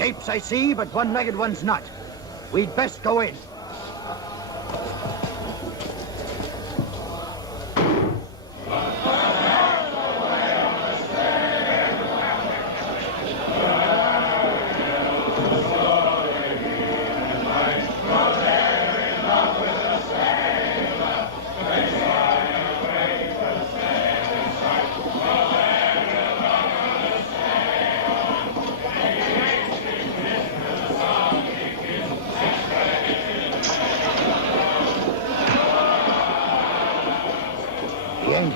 Shapes I see, but one-legged one's not. We'd best go in.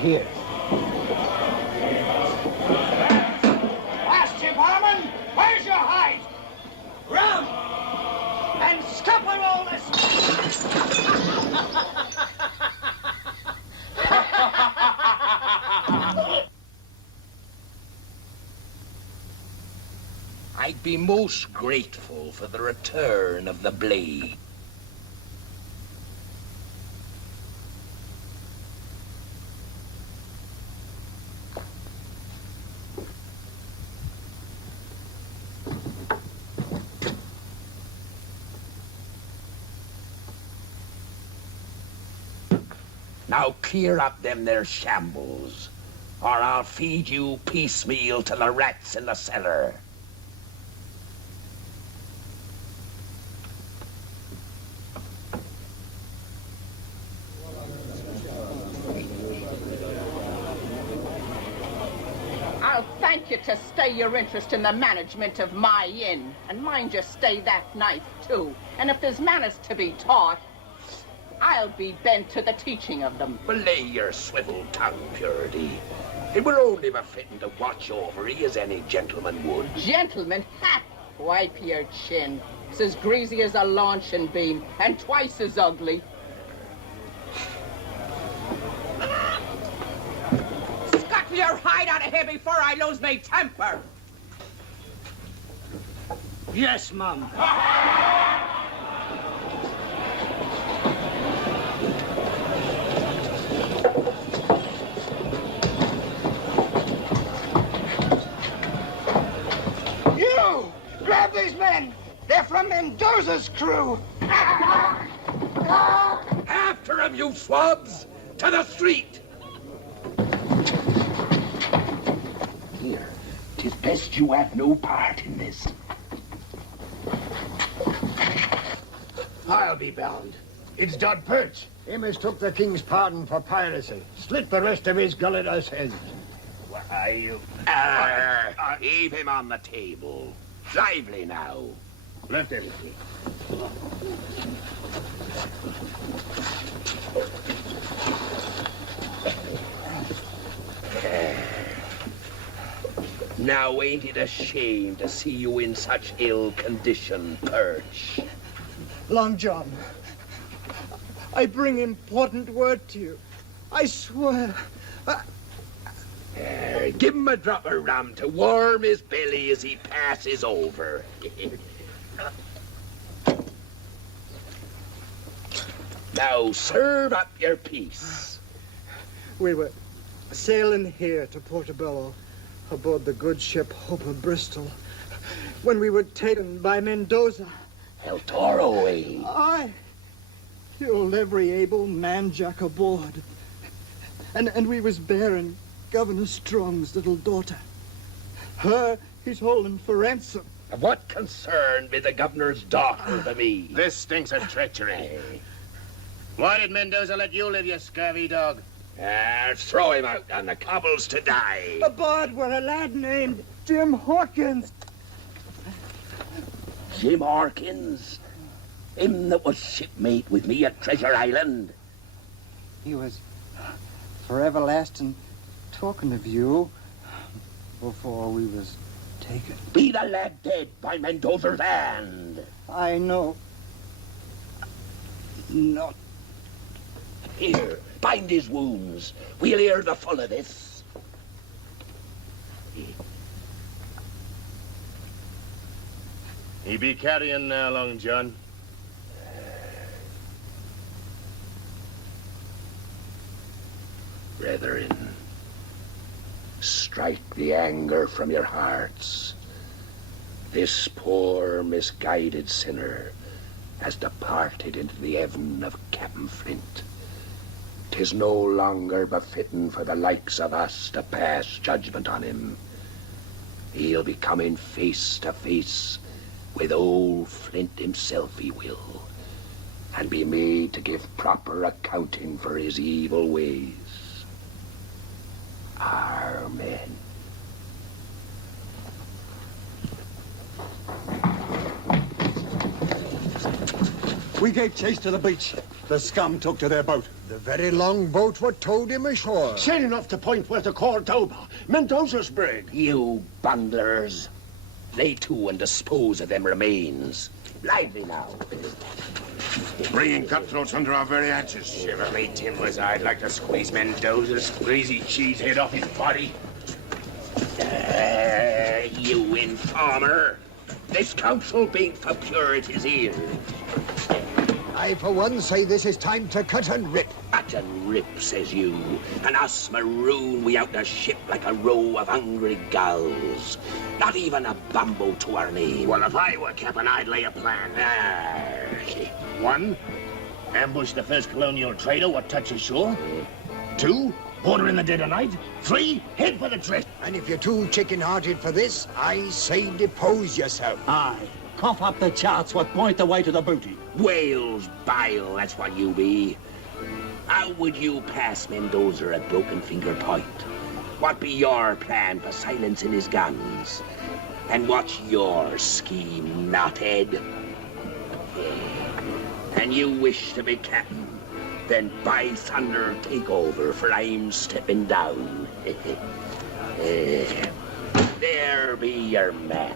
Here. Last Barman, where's your hide? Run! And stop with all this! I'd be most grateful for the return of the blade. Now clear up them there shambles, or I'll feed you piecemeal to the rats in the cellar. I'll thank you to stay your interest in the management of my inn, and mind you stay that night, too. And if there's manners to be taught, I'll be bent to the teaching of them. Belay your swivel tongue, Purity. It were only befitting to watch over ye as any gentleman would. Gentleman? Ha! Wipe your chin. It's as greasy as a launching beam, and twice as ugly. Scuttle your hide out of here before I lose my temper. Yes, Mum. You! Grab these men! They're from Mendoza's crew! After him, you swabs! To the street! Here, 'tis best you have no part in this. I'll be bound. It's Dod Perch. He mistook the king's pardon for piracy. Slit the rest of his gulleters' heads. Why, you... Leave him on the table. Lively now. Left him. Now, ain't it a shame to see you in such ill condition, Perch? Long John, I bring important word to you. I swear. Give him a drop of rum to warm his belly as he passes over. Now, serve up your piece. We were sailing here to Portobello aboard the good ship Hope of Bristol when we were taken by Mendoza. El Toro, eh? I killed every able man-jack aboard. And we was bearing Governor Strong's little daughter. Her he's holding for ransom. Of what concern be the governor's daughter to me? This stinks of treachery. Why did Mendoza let you live, you scurvy dog? Throw him out on the cobbles to die. Aboard were a lad named Jim Hawkins. Jim Hawkins? Him that was shipmate with me at Treasure Island? He was for everlasting talking of you before we was taken. Be the lad dead by Mendoza's hand? I know. Not. Here, bind his wounds. We'll hear the full of this. He be carrying now, Long John. Brethren, strike the anger from your hearts This poor, misguided sinner has departed into the heaven of Captain Flint. 'Tis no longer befitting for the likes of us to pass judgment on him. He'll be coming face to face with old Flint himself, he will, and be made to give proper accounting for his evil ways. Amen. We gave chase to the beach. The scum took to their boat. The very long boat what towed him ashore. Sailing off the point where the Cordoba, Mendoza's brig. You bunglers. Lay to and dispose of them remains. Lively now. Bringing cutthroats under our very hatches. Shiver me timbers, I'd like to squeeze Mendoza's greasy cheese head off his body. You informer. This council beat for purity's ears. I, for one, say this is time to cut and rip. Cut and rip, says you, and us maroon we out the ship like a row of hungry gulls. Not even a bumbo to our name. Well, if I were captain, I'd lay a plan. One, ambush the first colonial trader what touches shore. Two, order in the dead of night. Three, head for the treasure. And if you're too chicken-hearted for this, I say depose yourself. Aye. Cough up the charts what point the way to the booty. Whales bile, that's what you be. How would you pass Mendoza at Broken Finger Point? What be your plan for silencing his guns? And what's your scheme, knothead? And you wish to be captain? Then by thunder, take over, for I'm stepping down. There be your man.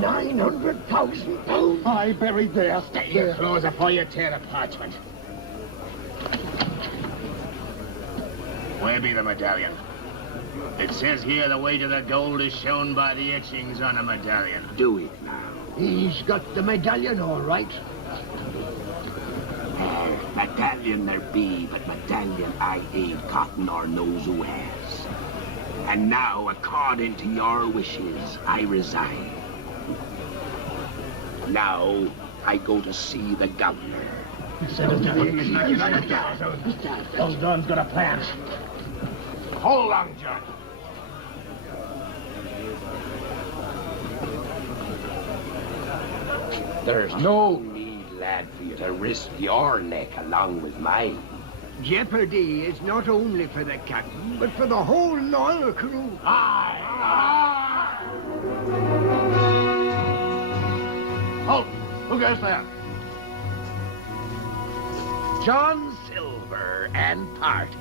900,000 pounds. I buried there. Stay your claws afore you tear the parchment. Where be the medallion? It says here the way to the gold is shown by the etchings on a medallion. Do it now. He's got the medallion all right. Medallion there be, but medallion I ain't got nor knows who has. And now, according to your wishes, I resign. Now, I go to see the governor. Old Don's got a plan. Hold on, John. There's no need, lad, for you to risk your neck along with mine. Jeopardy is not only for the captain, but for the whole loyal crew. Aye! Halt! Who goes there? John Silver and party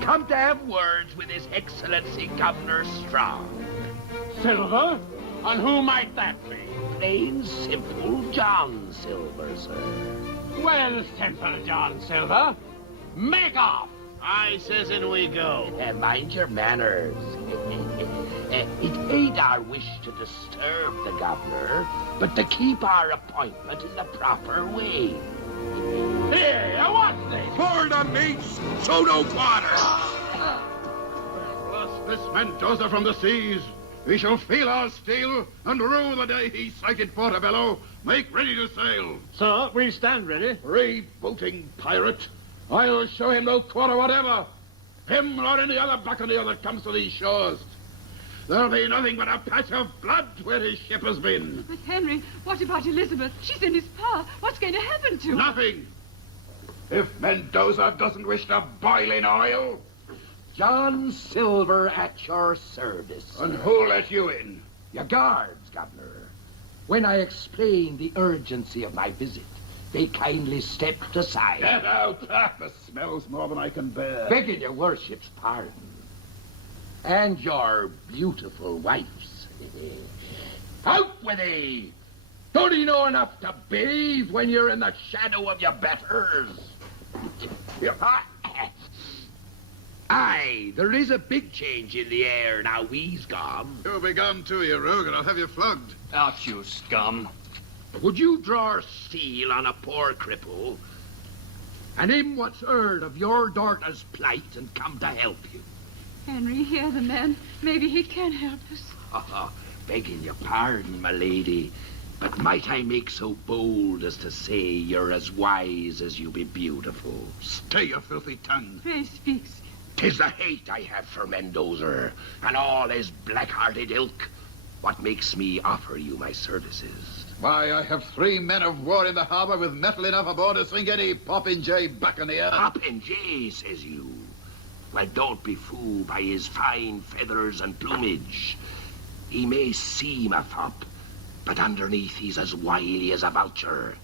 come to have words with His Excellency Governor Strong. Silver? And who might that be? Plain simple John Silver, sir. Well, simple John Silver. Make off! I says in we go. Mind your manners. It ain't our wish to disturb the governor, but to keep our appointment in the proper way. Here, what's this? For the mates, show no quarter. Thrust this Mendoza from the seas. We shall feel our steel and rue the day he sighted Portobello. Make ready to sail. Sir, we stand ready. Rebooting pirate. I'll show him no quarter whatever. Him or any other buccaneer that comes to these shores. There'll be nothing but a patch of blood where his ship has been. But Henry, what about Elizabeth? She's in his power. What's going to happen to her? Nothing. If Mendoza doesn't wish to boil in oil. John Silver at your service. And who'll let you in? Your guards, Governor. When I explained the urgency of my visit, they kindly stepped aside. Get out! The smell's more than I can bear. Begging your worship's pardon. And your beautiful wife's. Out with thee! Don't you know enough to bathe when you're in the shadow of your betters? Aye, there is a big change in the air now we's gone. You'll be gone too, you rogue, and I'll have you flogged. Out, you scum. Would you draw steel on a poor cripple? and him what's heard of your daughter's plight and come to help you. Henry, hear the man. Maybe he can help us. Begging your pardon, my lady, but might I make so bold as to say you're as wise as you be beautiful? Stay your filthy tongue. Pray speak, sir. 'Tis the hate I have for Mendoza and all his black-hearted ilk what makes me offer you my services. Why, I have 3 men of war in the harbor with metal enough aboard to sink any popinjay buccaneer. Popinjay, says you? Well, don't be fooled by his fine feathers and plumage. He may seem a fop, but underneath he's as wily as a vulture.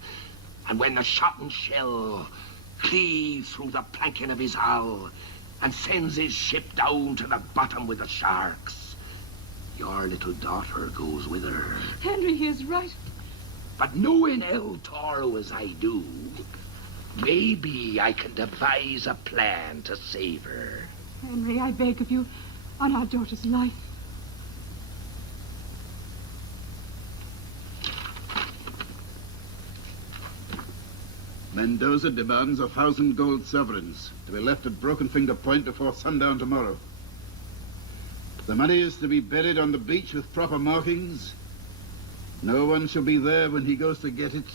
And when the shot and shell cleave through the planking of his hull and sends his ship down to the bottom with the sharks, your little daughter goes with her. Henry, he is right. But knowing El Toro as I do, maybe I can devise a plan to save her. Henry, I beg of you, on our daughter's life. Mendoza demands 1,000 gold sovereigns to be left at Broken Finger Point before sundown tomorrow. The money is to be buried on the beach with proper markings. No one shall be there when he goes to get it,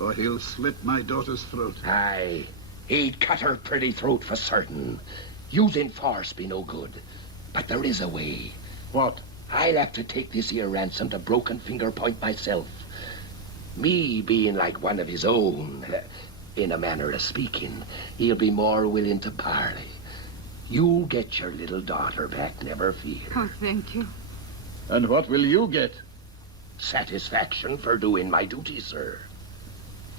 or he'll slit my daughter's throat. Aye, he'd cut her pretty throat for certain. Using force be no good, but there is a way. What? I'll have to take this here ransom to Broken Finger Point myself. Me being like one of his own, in a manner of speaking, he'll be more willing to parley. You'll get your little daughter back, never fear. Oh, thank you. And what will you get? Satisfaction for doing my duty, sir.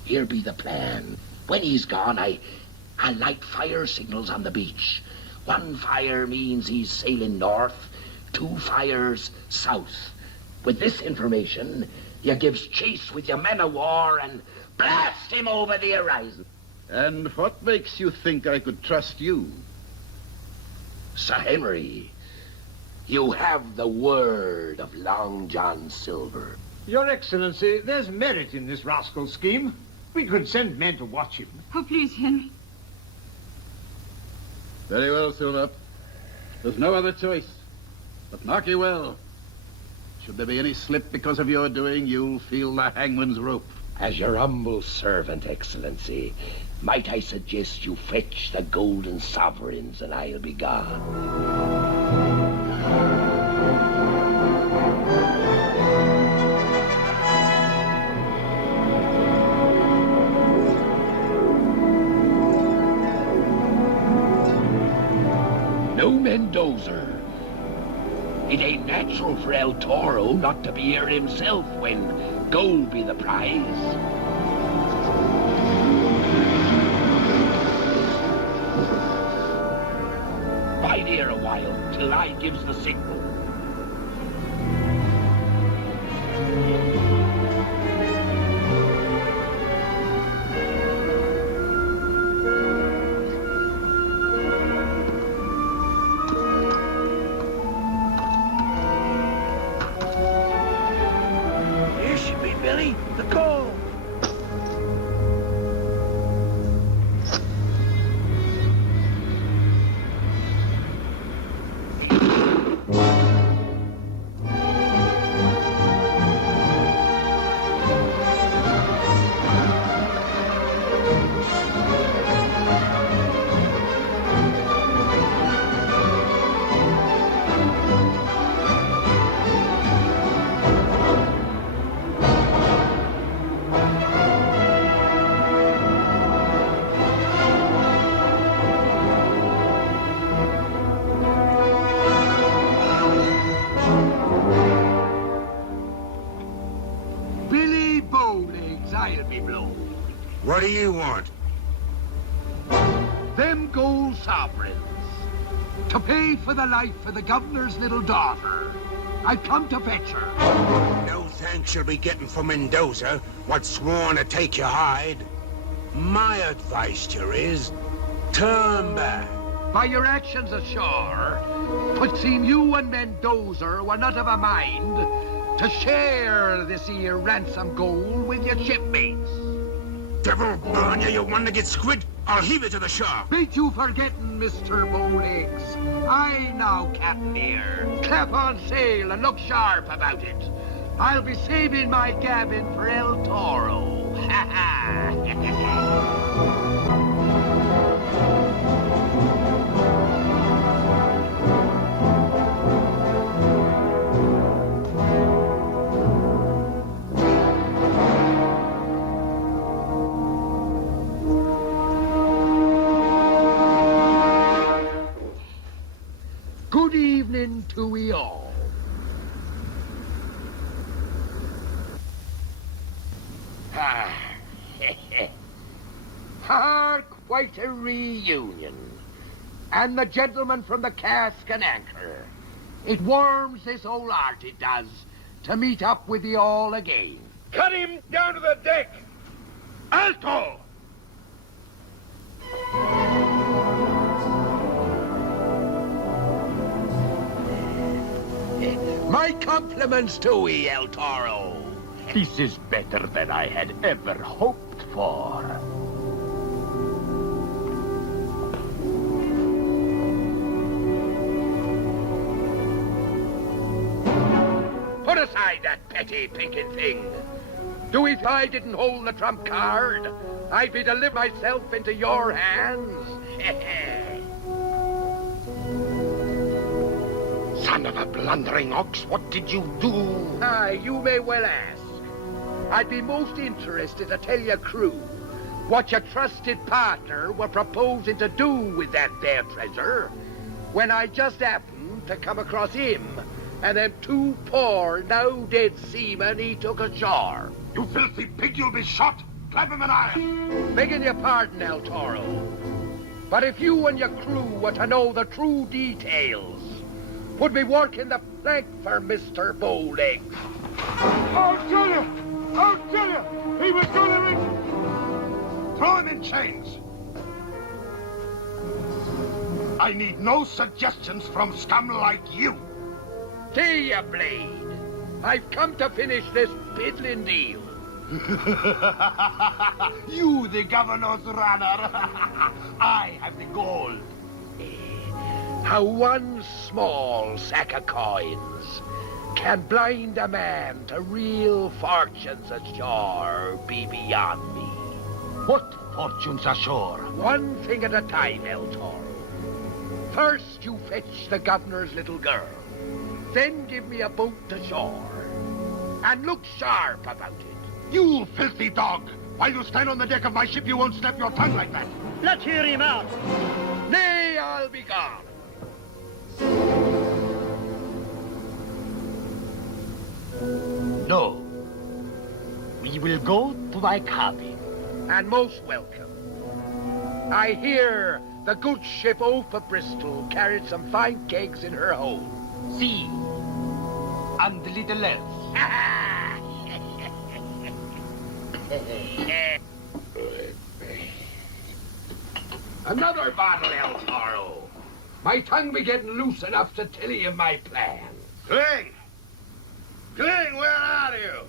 Here be the plan. When he's gone, I'll light fire signals on the beach. 1 fire means he's sailing north, 2 fires south. With this information, you gives chase with your men of war and blast him over the horizon. And what makes you think I could trust you? Sir Henry, you have the word of Long John Silver. Your Excellency, there's merit in this rascal's scheme. We could send men to watch him. Oh, please, Henry. Very well, Silver. There's no other choice. But mark you well. Should there be any slip because of your doing, you'll feel the hangman's rope. As your humble servant, Excellency, might I suggest you fetch the golden sovereigns and I'll be gone. No Mendoza. It ain't natural for El Toro not to be here himself when gold be the prize. Bide here a while till I gives the signal. What do you want? Them gold sovereigns. To pay for the life of the governor's little daughter. I've come to fetch her. No thanks you'll be getting from Mendoza, what's sworn to take your hide. My advice to you is, turn back. By your actions ashore, 'twould seem you and Mendoza were not of a mind to share this here ransom gold with your shipmates. devil burn you, you one-legged squid! I'll heave it to the shore. Ain't you forgetting, Mr. Bowlegs? I now captain here. Clap on sail and look sharp about it. I'll be saving my cabin for El Toro. Ha ha! Good evening to we all. Quite a reunion. And the gentleman from the cask and anchor. It warms this old heart, it does, to meet up with you all again. Cut him down to the deck! Alto! My compliments to ye, El Toro. This is better than I had ever hoped for. Put aside that petty pinking thing. Do if I didn't hold the trump card, I'd be deliver myself into your hands. Son of a blundering ox, what did you do? Aye, you may well ask. I'd be most interested to tell your crew what your trusted partner were proposing to do with that there treasure when I just happened to come across him and them two poor, now dead seamen he took ashore. You filthy pig, you'll be shot! Clap him in iron! Begging your pardon, El Toro, but if you and your crew were to know the true details, would be working the plank for Mr. Bowlegs. I'll tell you! I'll tell you! He was gonna throw him in chains! I need no suggestions from scum like you! Stay, you blade! I've come to finish this piddling deal. You, the governor's runner! I have the gold! How one small sack of coins can blind a man to real fortunes ashore be beyond me. What fortunes ashore? One thing at a time, El Toro. First you fetch the governor's little girl. Then give me a boat to shore. And look sharp about it. You filthy dog! While you stand on the deck of my ship, you won't snap your tongue like that. Let's hear him out. Nay, I'll be gone. No. We will go to my cabin. And most welcome. I hear the good ship Oath of Bristol carried some fine kegs in her hold. See. And little else. Another bottle, El Toro. My tongue be getting loose enough to tell you my plan. Cling! Cling, where are you?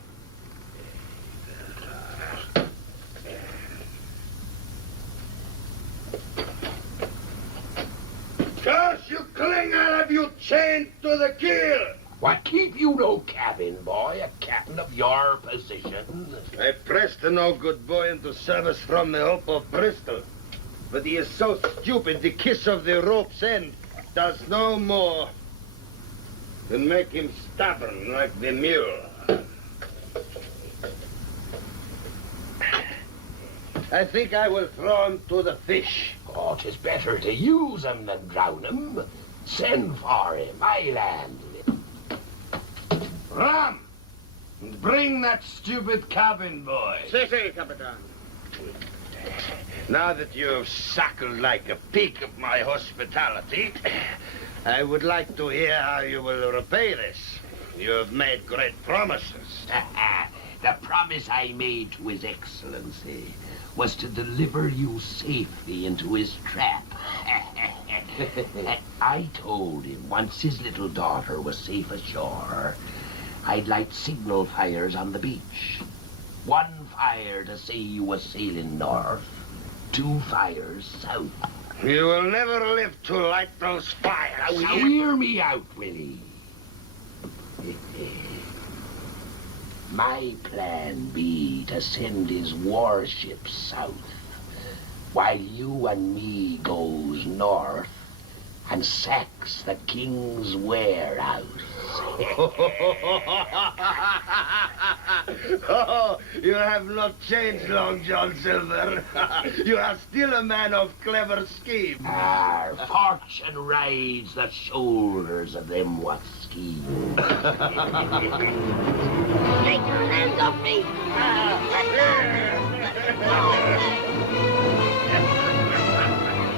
Curse you, Cling! I'll have you chained to the keel! What keep you no cabin, boy, a captain of your position? I pressed the no-good boy into service from the Hope of Bristol. But he is so stupid, the kiss of the rope's end does no more than make him stubborn like the mule. I think I will throw him to the fish. Oh, 'tis better to use him than drown him. Send for him, I'll handle it. Ram! And bring that stupid cabin boy. Si, Capitan. Now that you have suckled like a pig of my hospitality, I would like to hear how you will repay this. You have made great promises. The promise I made to His Excellency was to deliver you safely into his trap. I told him once his little daughter was safe ashore, I'd light signal fires on the beach. One fire to say you was sailing north, 2 fires south. You will never live to light those fires. Now hear me out, Willie. My plan be to send his warships south, while you and me goes north and sacks the king's warehouse. Oh, you have not changed, Long John Silver. You are still a man of clever scheme. Our fortune rides the shoulders of them what scheme. Take your hands off me!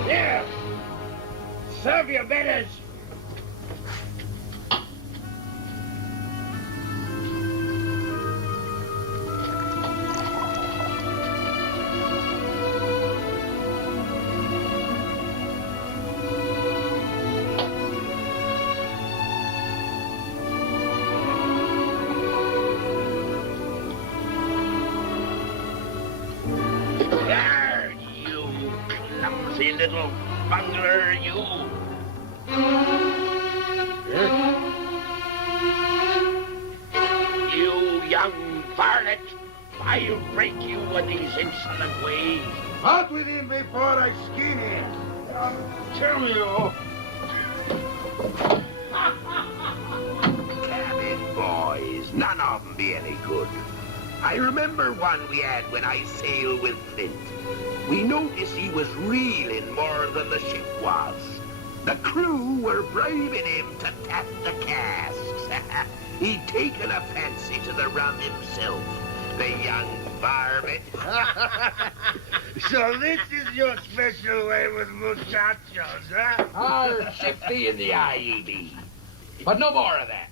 Here! Serve your betters! There, you clumsy little bungler, you. You young varlet, I'll break you with these insolent ways. Out with him before I skin him. Tell me, you. Cabin boys, none of them be any good. I remember one we had when I sailed with Flint. We noticed he was reeling more than the ship was. The crew were bribing him to tap the casks. He'd taken a fancy to the rum himself, the young varmint. So this is your special way with muchachos, huh? I'll shifty in the eye, ye be. But no more of that.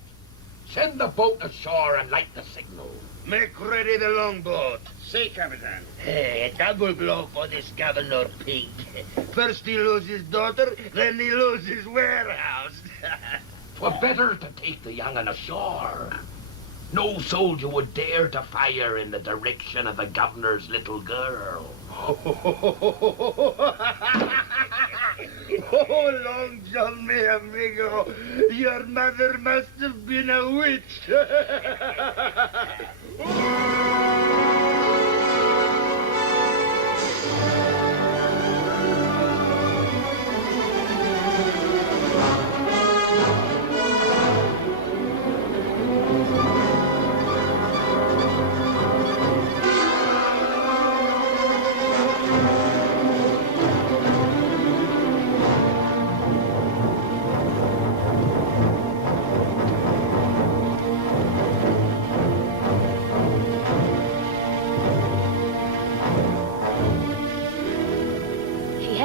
Send the boat ashore and light the signal. Make ready the longboat. Say, Captain. Hey, a double blow for this Governor Pink. First he loses his daughter, then he loses his warehouse. 'Twere better to take the young'un ashore. No soldier would dare to fire in the direction of the governor's little girl. Oh, Long John, mi amigo, your mother must have been a witch.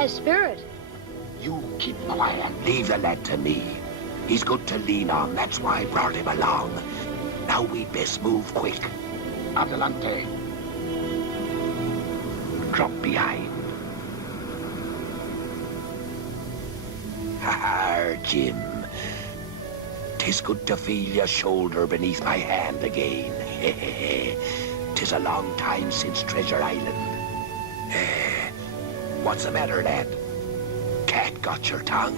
Spirit. You keep quiet. Leave the lad to me. He's good to lean on. That's why I brought him along. Now we'd best move quick. Adelante. Drop behind. Ha-ha, Jim. 'Tis good to feel your shoulder beneath my hand again. 'Tis a long time since Treasure Island. What's the matter, lad? Cat got your tongue?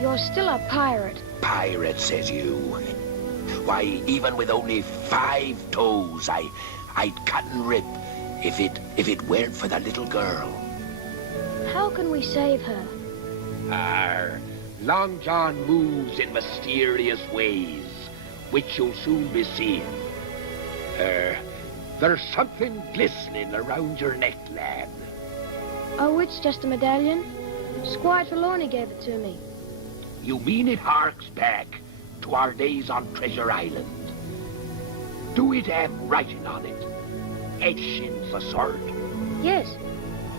You're still a pirate. Pirate, says you. Why, even with only 5 toes, I'd cut and rip if it weren't for the little girl. How can we save her? Long John moves in mysterious ways, which you'll soon be seeing. There's something glistening around your neck, lad. Oh, it's just a medallion. Squire Trelawney gave it to me. You mean it harks back to our days on Treasure Island? Do it have writing on it? Etchings the sort? Yes.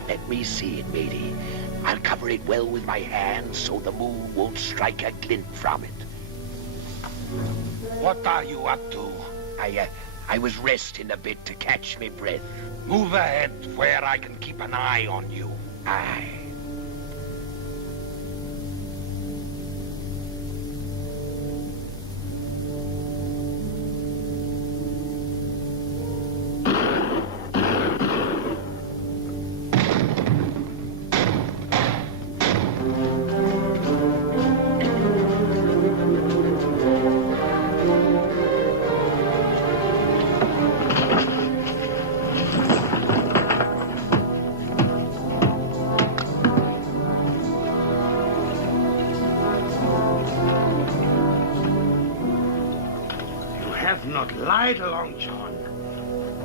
Let me see it, matey. I'll cover it well with my hand so the moon won't strike a glint from it. What are you up to? I was resting a bit to catch me breath. Move ahead where I can keep an eye on you. Aye. have not lied, Long John.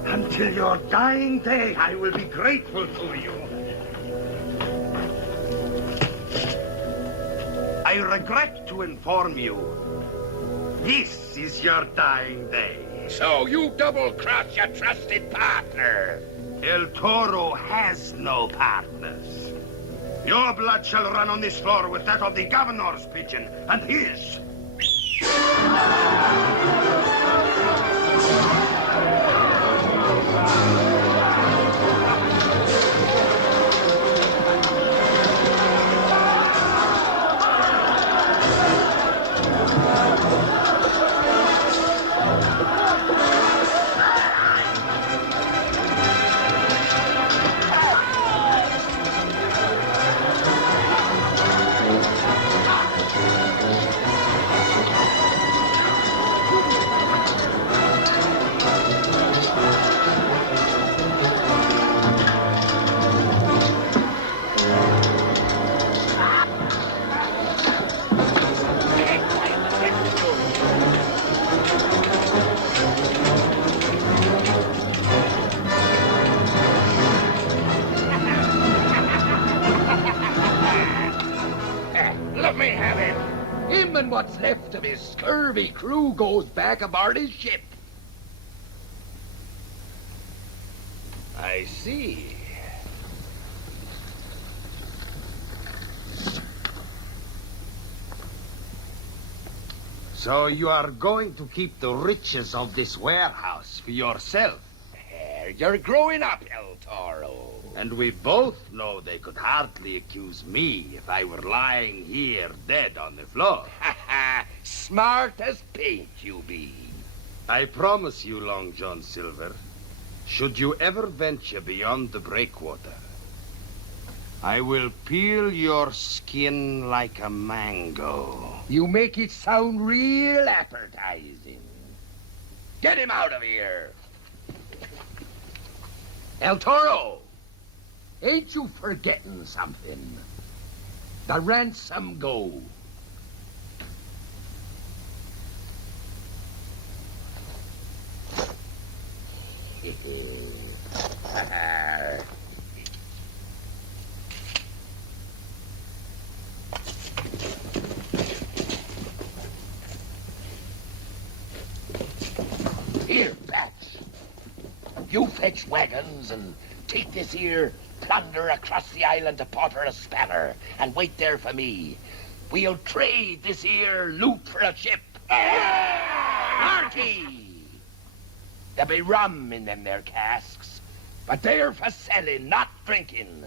Until your dying day, I will be grateful to you. I regret to inform you, this is your dying day. So you double-cross your trusted partner. El Toro has no partners. Your blood shall run on this floor with that of the governor's pigeon and his. Let me have him. Him and what's left of his scurvy crew goes back aboard his ship. I see. So you are going to keep the riches of this warehouse for yourself? You're growing up, El Toro. And we both know they could hardly accuse me if I were lying here dead on the floor. Smart as paint you be. I promise you, Long John Silver, should you ever venture beyond the breakwater, I will peel your skin like a mango. You make it sound real appetizing. Get him out of here. El Toro, ain't you forgetting something? The ransom go. Here, Bats. You fetch wagons and take this here plunder across the island to Porter a Spanner and wait there for me. We'll trade this here loot for a ship. Marky! There'll be rum in them there casks, but they're for selling, not drinking.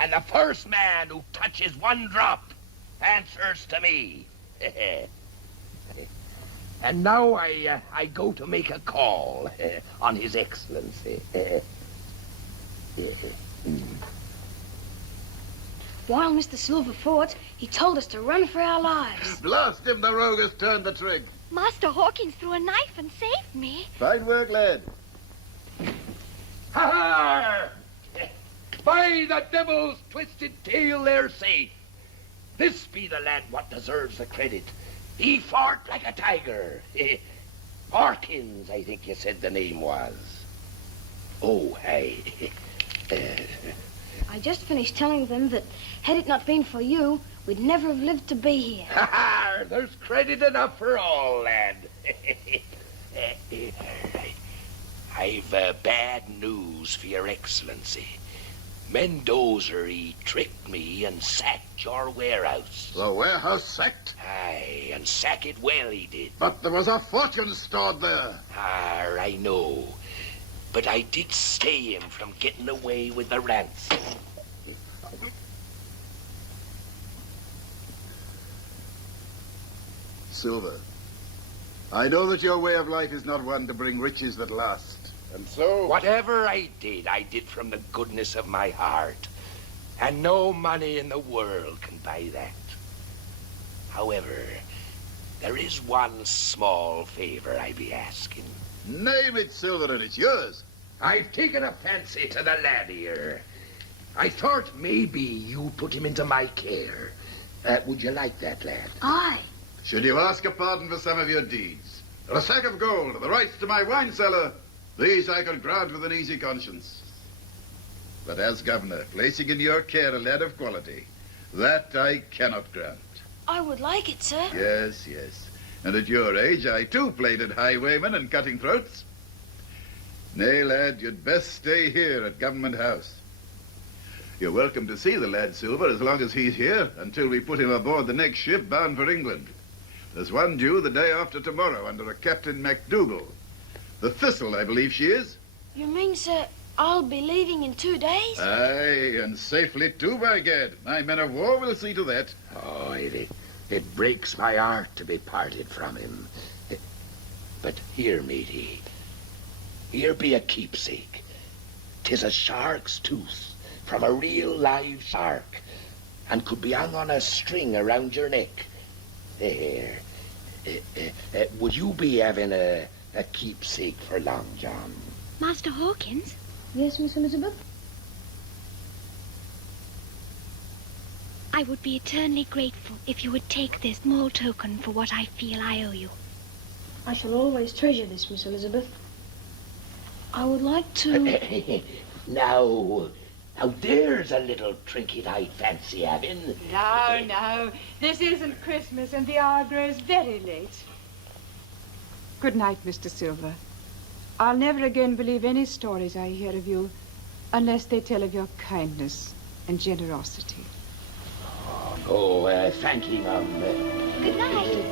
And the first man who touches one drop answers to me. And now I go to make a call on His Excellency. While Mr. Silver fought, he told us to run for our lives. Blast him, the rogue has turned the trick. Master Hawkins threw a knife and saved me. Fine work, lad. Ha-ha! By the devil's twisted tail, they're safe. This be the lad what deserves the credit. He fought like a tiger. Hawkins, I think you said the name was. Oh, hey. I just finished telling them that had it not been for you, we'd never have lived to be here. Ha-ha! There's credit enough for all, lad. I've bad news for your excellency. Mendoza, he tricked me and sacked your warehouse. The warehouse sacked? Aye, and sack it well he did. But there was a fortune stored there. Ah, I know. But I did stay him from getting away with the ransom. Silver, I know that your way of life is not one to bring riches that last. And so... Whatever I did from the goodness of my heart. And no money in the world can buy that. However, there is one small favor I be asking. Name it, Silver, and it's yours. I've taken a fancy to the lad here. I thought maybe you put him into my care. Would you like that, lad? Aye. Should you ask a pardon for some of your deeds? or a sack of gold, or the rights to my wine cellar, these I could grant with an easy conscience. But as governor, placing in your care a lad of quality, that I cannot grant. I would like it, sir. Yes, yes. And at your age, I too played at highwaymen and cutting throats. Nay, lad, you'd best stay here at Government House. You're welcome to see the lad, Silver, as long as he's here, until we put him aboard the next ship bound for England. There's one due the day after tomorrow under a Captain MacDougall. The Thistle, I believe she is. You mean, sir, I'll be leaving in 2 days? Aye, and safely too, by gad. My men of war will see to that. Oh, it breaks my heart to be parted from him. But here, matey, here be a keepsake. 'Tis a shark's tooth from a real live shark, and could be hung on a string around your neck. There. Would you be having a keepsake for long, John? Master Hawkins? Yes, Miss Elizabeth? I would be eternally grateful if you would take this small token for what I feel I owe you. I shall always treasure this, Miss Elizabeth. I would like to... Now there's a little trinket I'd fancy having. No. This isn't Christmas, and the hour grows very late. Good night, Mr. Silver. I'll never again believe any stories I hear of you unless they tell of your kindness and generosity. Oh, thank you, Mum. Good night.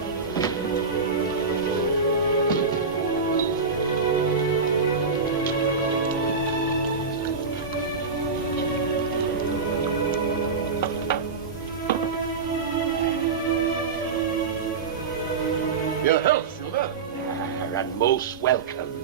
Your health, Silver. And most welcome.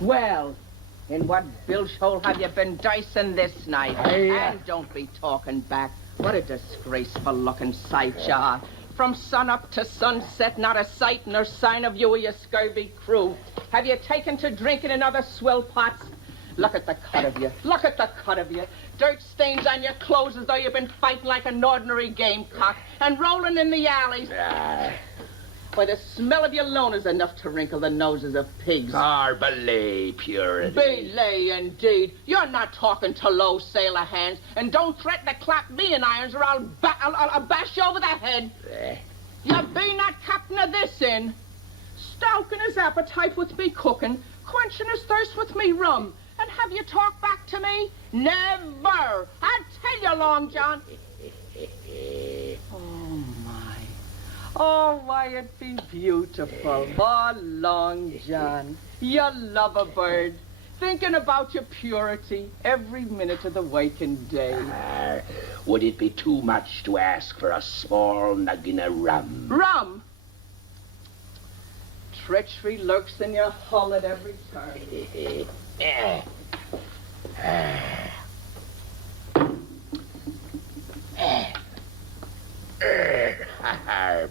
Well, in what bilge hole have you been dicing this night? And don't be talking back. What a disgraceful looking sight you are. From sun up to sunset, not a sight nor sign of you or your scurvy crew. Have you taken to drinking in other swill pots? Look at the cut of you. Look at the cut of you. Dirt stains on your clothes as though you've been fighting like an ordinary gamecock and rolling in the alleys. Why, the smell of your loan is enough to wrinkle the noses of pigs. Belay purity. Belay, indeed. You're not talking to low sailor hands, and don't threaten to clap me in irons or I'll bash you over the head. You be not captain of this inn. Stoking his appetite with me cooking, quenching his thirst with me rum. And have you talked back to me? Never. I tell you, Long John. Oh, why, it'd be beautiful. Oh, Long John, you love a bird. Thinking about your purity every minute of the waking day. Would it be too much to ask for a small nuggin of rum? Rum? Treachery lurks in your hull at every turn.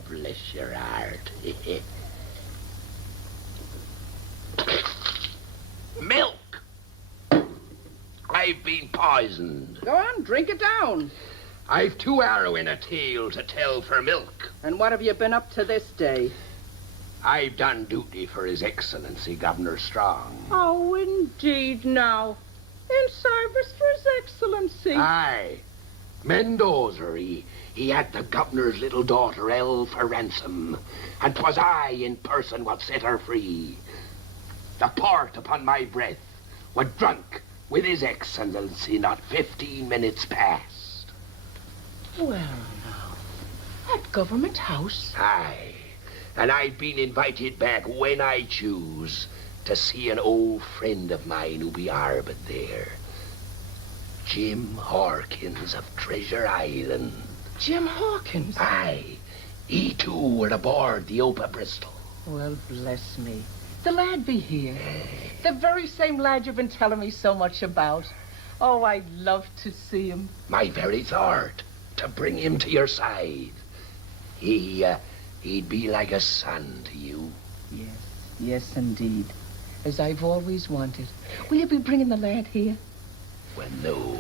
Bless your heart. Milk! I've been poisoned. Go on, drink it down. I've 2 arrow in a tail to tell for milk. And what have you been up to this day? I've done duty for His Excellency Governor Strong. Oh, indeed, now. In service for His Excellency. Aye. Mendoza, he had the governor's little daughter held for ransom, and 'twas I in person what set her free. The port upon my breath was drunk with His Excellency not 15 minutes past. Well, now, at Government House? Aye, and I've been invited back when I choose to see an old friend of mine who be harboured there. Jim Hawkins of Treasure Island. Jim Hawkins? Aye. He too were aboard the Opa Bristol. Well, bless me. The lad be here. The very same lad you've been telling me so much about. Oh, I'd love to see him. My very thought, to bring him to your side. He'd be like a son to you. Yes, indeed. As I've always wanted. Will you be bringing the lad here? Well, no.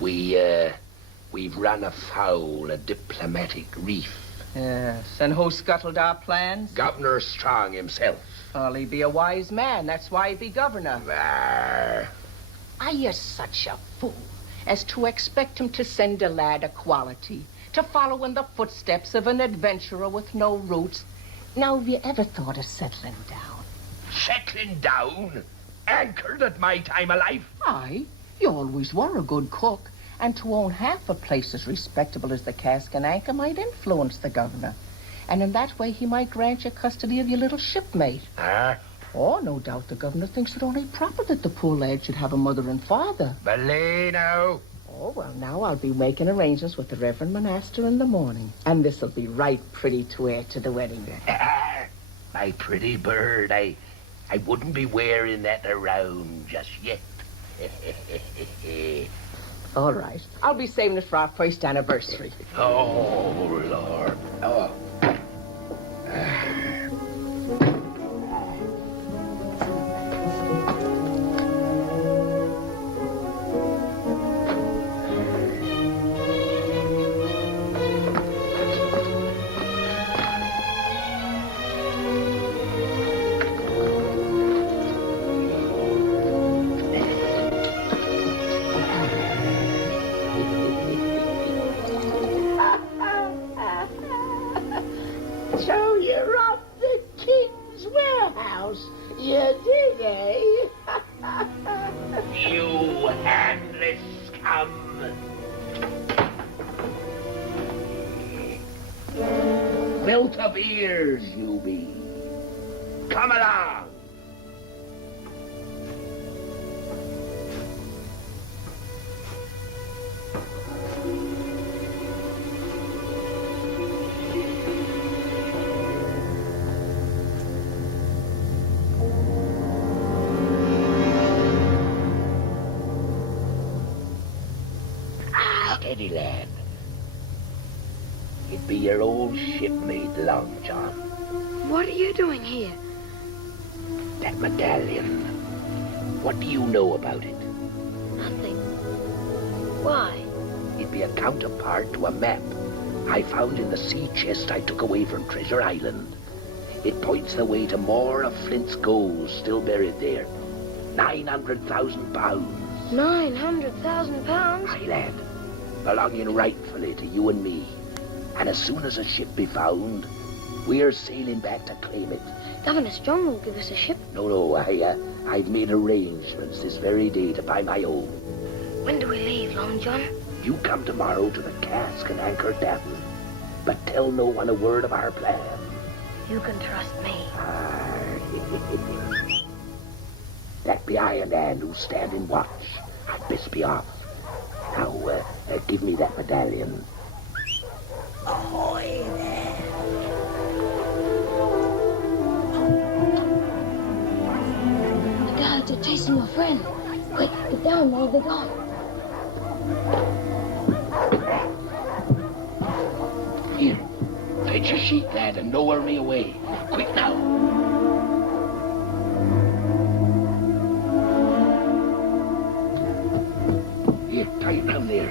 We've run afoul a diplomatic reef. Yes, and who scuttled our plans? Governor Strong himself. Well, he be a wise man. That's why he be governor. There. Are you such a fool as to expect him to send a lad of quality, to follow in the footsteps of an adventurer with no roots? Now, have you ever thought of settling down? Settling down? Anchored at my time of life? Aye, you always were a good cook, and to own half a place as respectable as the Cask and Anchor might influence the governor. And in that way he might grant you custody of your little shipmate. Oh, no doubt the governor thinks it only proper that the poor lad should have a mother and father. Belay now. Oh, well, now I'll be making arrangements with the Reverend Monaster in the morning. And this'll be right pretty to wear to the wedding. My pretty bird, I wouldn't be wearing that around just yet. All right. I'll be saving it for our first anniversary. Oh, Lord. Oh. So you robbed the king's warehouse. You did, eh? You handless scum. Built of ears, you be. Come along. Steady, lad. It be your old shipmate, Long John. What are you doing here? That medallion. What do you know about it? Nothing. Why? It'd be a counterpart to a map I found in the sea chest I took away from Treasure Island. It points the way to more of Flint's gold still buried there. 900,000 pounds. 900,000 pounds? Aye, lad. Belonging rightfully to you and me. And as soon as a ship be found, we're sailing back to claim it. Governor Strong will give us a ship. No, I've made arrangements this very day to buy my own. When do we leave, Long John? You come tomorrow to the Cask and Anchor Tavern, but tell no one a word of our plan. You can trust me. That be Iron Man who's standing watch. I'd best be off. Now, give me that medallion. Ahoy there. The guards are chasing your friend. Quick, get down while they're gone. Here, fetch your sheet, lad, and lower me away. Quick now. Here, tie it round there.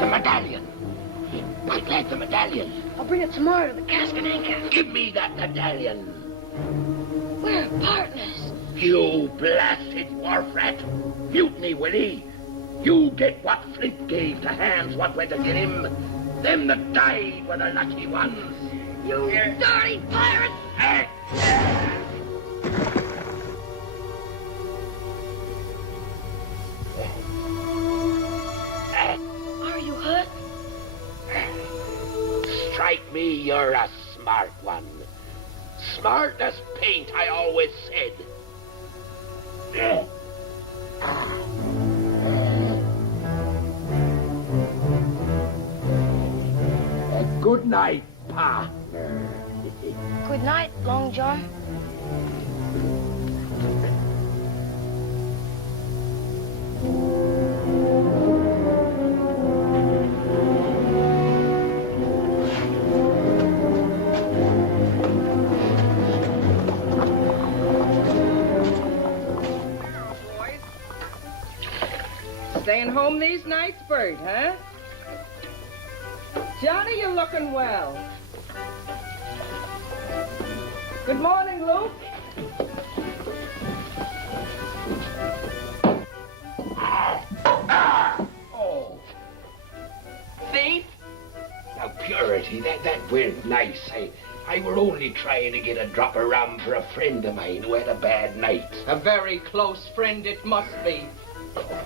The medallion. Here, quick, lad, the medallion. I'll bring it tomorrow to the Cask and Anchor. Give me that medallion. We're partners. You blasted wharf rat. Mutiny, Willie. You get what Flint gave to hands what went to get him. Them that died were the lucky ones. You dirty pirate! Are you hurt? Strike me, you're a smart one. Smart as paint I always said. Good night, partner. Good night, Long John. Staying home these nights, Bert, huh? Johnny, you're looking well. Good morning, Luke. Oh. Thief? Now, Purity, that weren't nice. I were only trying to get a drop of rum for a friend of mine who had a bad night. A very close friend it must be.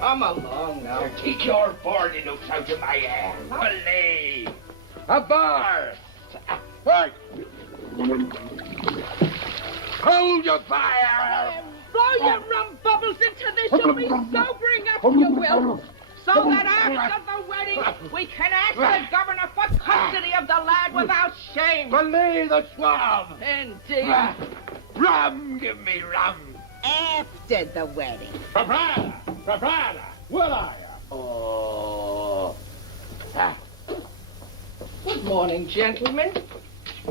Come along now. Take your boarding notes out of my hand. Olay! A bar! Right. Hold your fire! Blow your rum bubbles into this. You'll be sobering up, you will. So that after the wedding, we can ask the governor for custody of the lad without shame. Belay the swab! Indeed. Rum! Give me rum! After the wedding. Proprietor, will I? Oh. Good morning, gentlemen.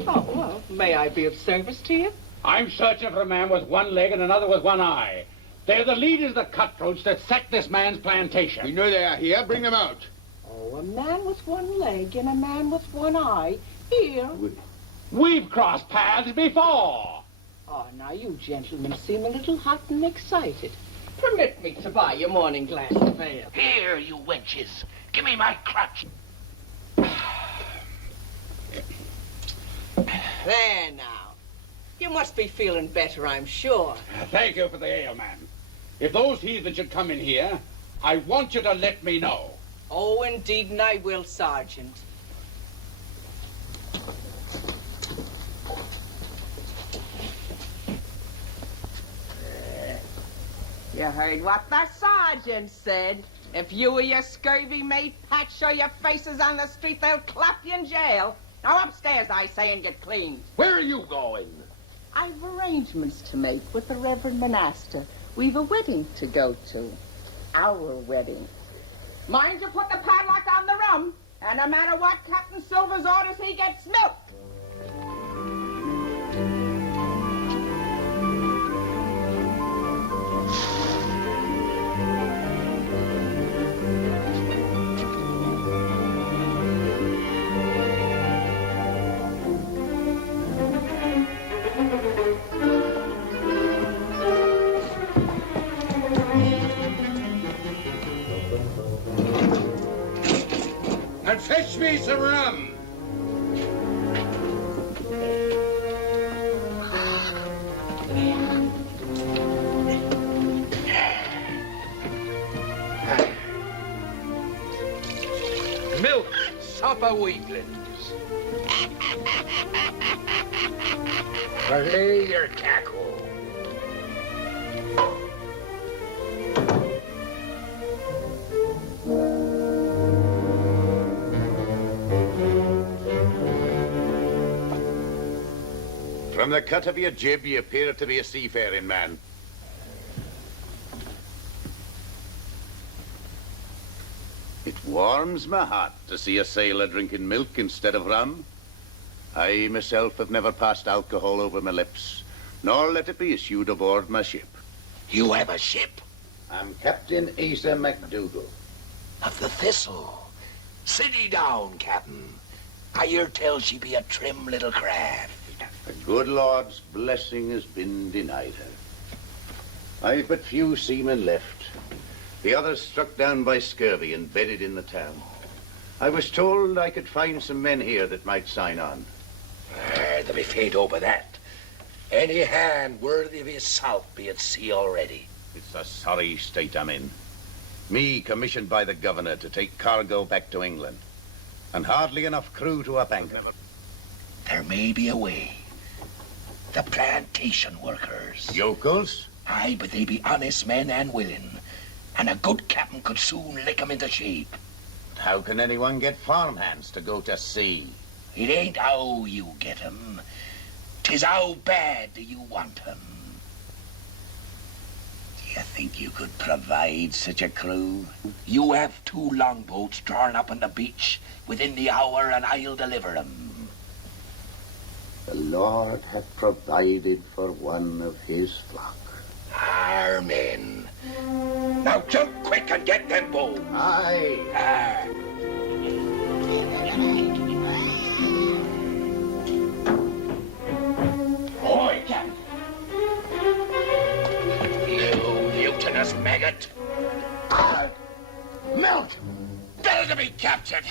Oh, well, may I be of service to you? I'm searching for a man with one leg and another with one eye. They're the leaders of the cutthroats that sacked this man's plantation. We know they are here. Bring them out. Oh, a man with one leg and a man with one eye. Here. We've crossed paths before. Oh, now you gentlemen seem a little hot and excited. Permit me to buy your morning glass of ale. Here, you wenches. Give me my crutch. There now. You must be feeling better, I'm sure. Thank you for the ale, man. If those heathen should come in here, I want you to let me know. Oh, indeed, and I will, Sergeant. You heard what the sergeant said. If you or your scurvy mate Pat show your faces on the street, they'll clap you in jail. Now upstairs, I say, and get cleaned. Where are you going? I've arrangements to make with the Reverend Monaster. We've a wedding to go to. Our wedding. Mind you put the padlock on the rum, and no matter what Captain Silver's orders, he gets milk. And fetch me some rum. Milk, supper weaklings. Belay your tackle. From the cut of your jib, you appear to be a seafaring man. It warms my heart to see a sailor drinking milk instead of rum. I myself have never passed alcohol over my lips, nor let it be issued aboard my ship. You have a ship? I'm Captain Asa MacDougall. Of the Thistle. Sit ye down, Captain. I hear tell she be a trim little craft. The good Lord's blessing has been denied her. I've but few seamen left. The others struck down by scurvy and bedded in the town. I was told I could find some men here that might sign on. They'll be faint over that. Any hand worthy of his salt be at sea already. It's a sorry state I'm in. Me commissioned by the governor to take cargo back to England. And hardly enough crew to up anchor. There may be a way. The plantation workers. Yokels? Aye, but they be honest men and willing. And a good captain could soon lick 'em into shape. But how can anyone get farmhands to go to sea? It ain't how you get 'em. 'Tis how bad do you want 'em. Do you think you could provide such a crew? You have 2 longboats drawn up on the beach within the hour, and I'll deliver 'em. The Lord hath provided for one of his flock. Amen. Now jump quick and get them boats. Aye. Boy, Captain. You mutinous maggot. Milk! Better to be captured.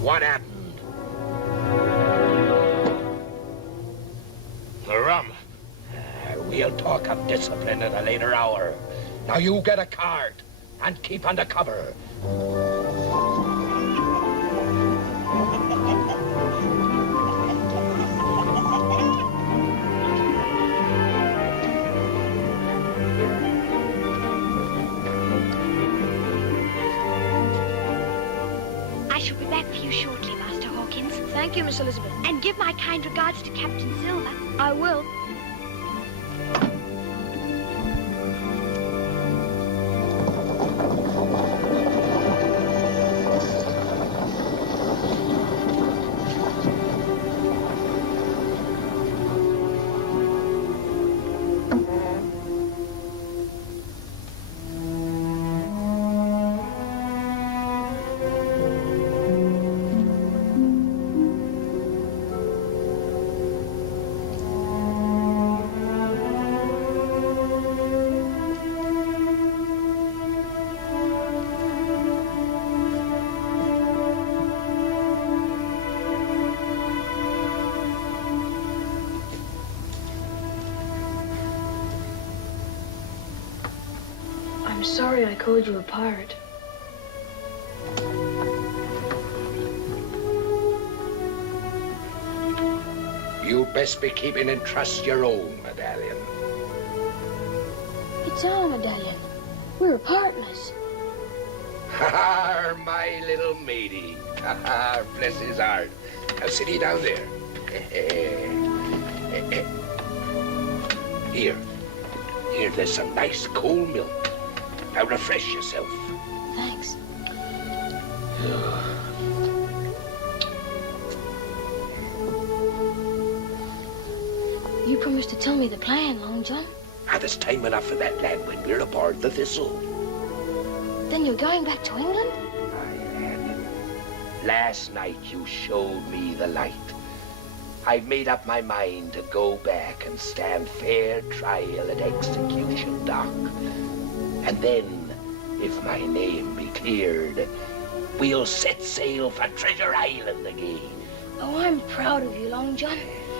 What happened? The rum. We'll talk of discipline at a later hour. Now you get a card and keep under cover. I shall be back for you shortly, Master Hawkins. Thank you, Miss Elizabeth. And give my kind regards to Captain Silver. I will. I'm sorry I called you a pirate. You'd best be keeping in trust your own medallion. It's our medallion. We're partners. Ha, my little matey. Ha, bless his heart. Now sit ye down there. Here, there's some nice cold milk. Now refresh yourself. Thanks. You promised to tell me the plan, Long John. There's time enough for that, lad, when we're aboard the Thistle. Then you're going back to England? Aye, lad. Last night you showed me the light. I've made up my mind to go back and stand fair trial at execution dock. And then, if my name be cleared, we'll set sail for Treasure Island again. Oh, I'm proud of you, Long John.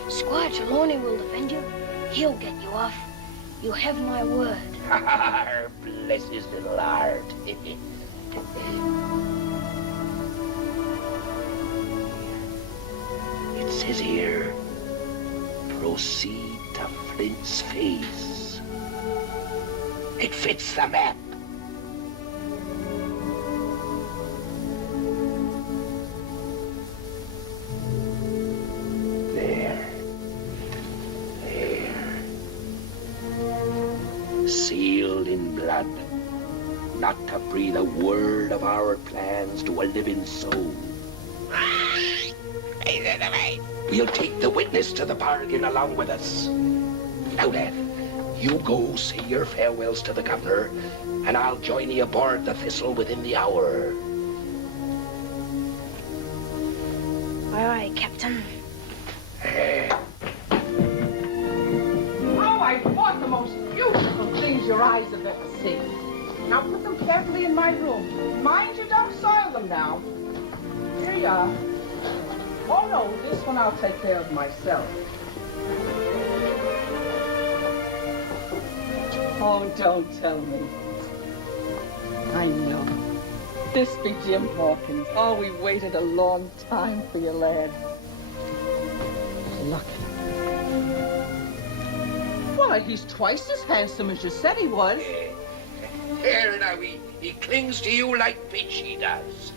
Squire Trelawney will defend you. He'll get you off. You have my word. Bless his little heart. It says here, proceed to Flint's face. It fits the map. Sealed in blood, not to breathe a word of our plans to a living soul. We'll take the witness to the bargain along with us. Now, lad, you go say your farewells to the governor, and I'll join you aboard the Thistle within the hour. Aye, aye, Captain. Oh, I bought the most beautiful things your eyes have ever seen. Now put them carefully in my room. Mind you don't soil them now. Here you are. Oh, no, this one I'll take care of myself. Oh, don't tell me. I know. This be Jim Hawkins. Oh, we waited a long time for you, lad. Look Why, he's twice as handsome as you said he was. Here now, he clings to you like pitch, he does.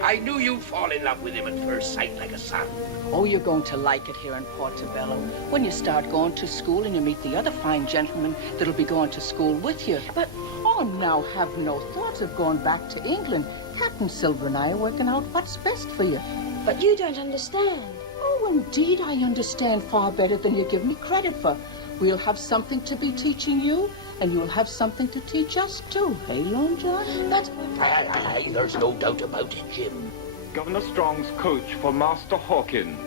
I knew you'd fall in love with him at first sight like a son. Oh, you're going to like it here in Portobello when you start going to school and you meet the other fine gentlemen that'll be going to school with you. But, oh, now have no thought of going back to England. Captain Silver and I are working out what's best for you. But you don't understand. Oh, indeed, I understand far better than you give me credit for. We'll have something to be teaching you, and you'll have something to teach us, too. Hey, Long John? But... there's no doubt about it, Jim. Governor Strong's coach for Master Hawkins.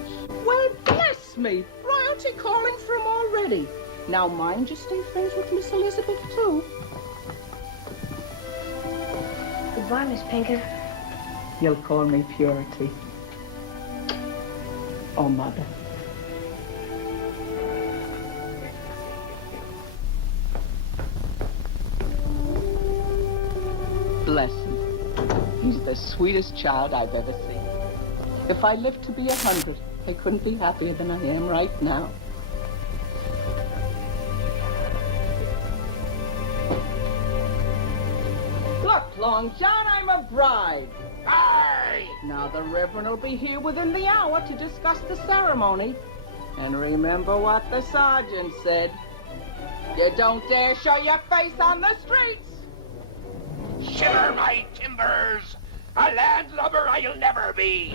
Well, bless me. Royalty calling for him already. Now, mind you stay friends with Miss Elizabeth, too. Goodbye, Miss Pinker. You'll call me Purity. Oh, Mother. Bless him. He's the sweetest child I've ever seen. If I lived to be 100, I couldn't be happier than I am right now. Look, Long John, I'm a bride. Aye! Now the Reverend will be here within the hour to discuss the ceremony. And remember what the sergeant said. You don't dare show your face on the streets. Shiver my timbers! A landlubber I'll never be!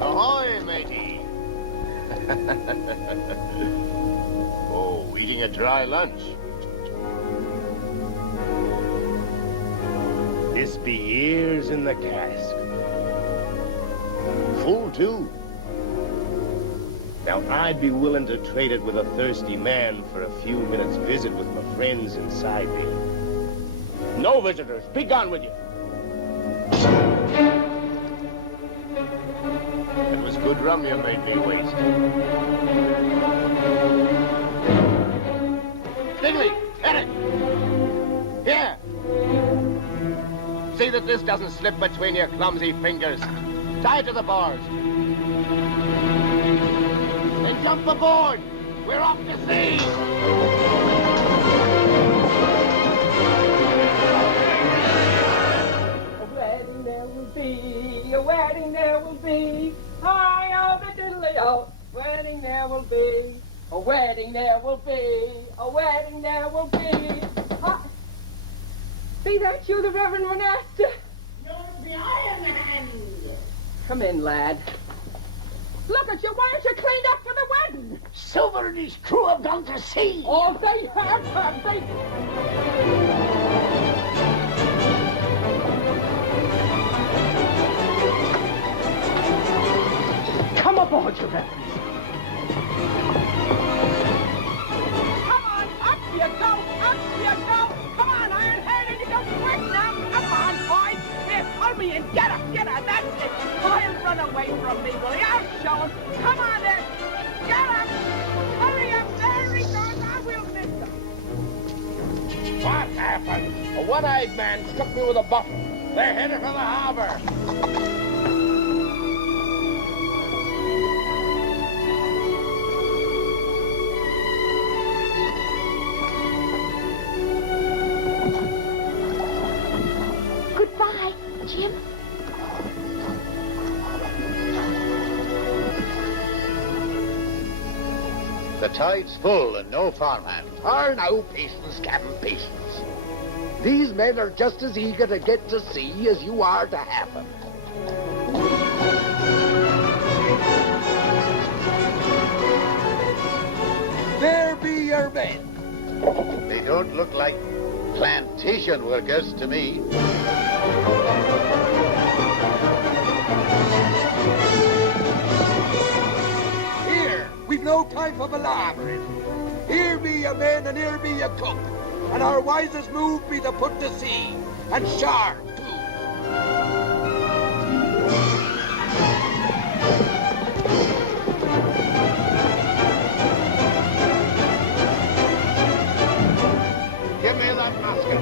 Ahoy, matey! Oh, eating a dry lunch. This be years in the cask. Full, too. Now, I'd be willing to trade it with a thirsty man for a few minutes' visit with my friends inside me. No visitors. Be gone with you. It was good rum you made me waste. Stigley, hit it! Here! See that this doesn't slip between your clumsy fingers. Tie it to the bars. Then jump aboard! We're off to sea! A wedding there will be, a wedding there will be. Hi, oh, the diddly-o. Wedding there will be, a wedding there will be, a wedding there will be. Hi. Be that you, the Reverend Monasta? You're the Iron Hand. Come in, lad. Look at you, why aren't you cleaned up for the wedding? Silver and his crew have gone to sea. Oh, they have, they... Come aboard, your Reverend. Come on, up you go, up you go. Come on, Ironhead, and you go quick now. Come on, boys. Here, pull me in. Get up, that's it. I'll run away from me, will you? I'll show him. Come on there. Get up. Hurry up. There he goes. I will miss him. What happened? A one-eyed man struck me with a bottle. They're headed for the harbor. Goodbye, Jim. The tide's full and no farmhand. Are now, patience, Captain, patience. These men are just as eager to get to sea as you are to have them. There be your men. They don't look like plantation workers to me. Here, we've no time for palavering. Here be your men and here be your cook. And our wisest move be to put to sea. And sharp, too. Give me that musket.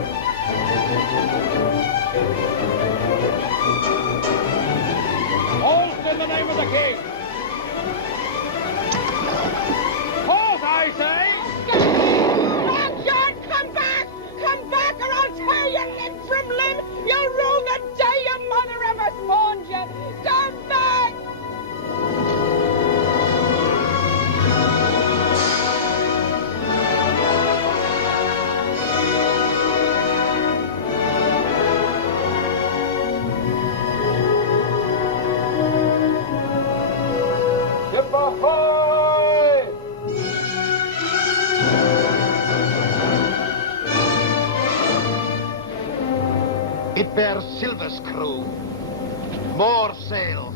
It bears Silver's crew. More sail.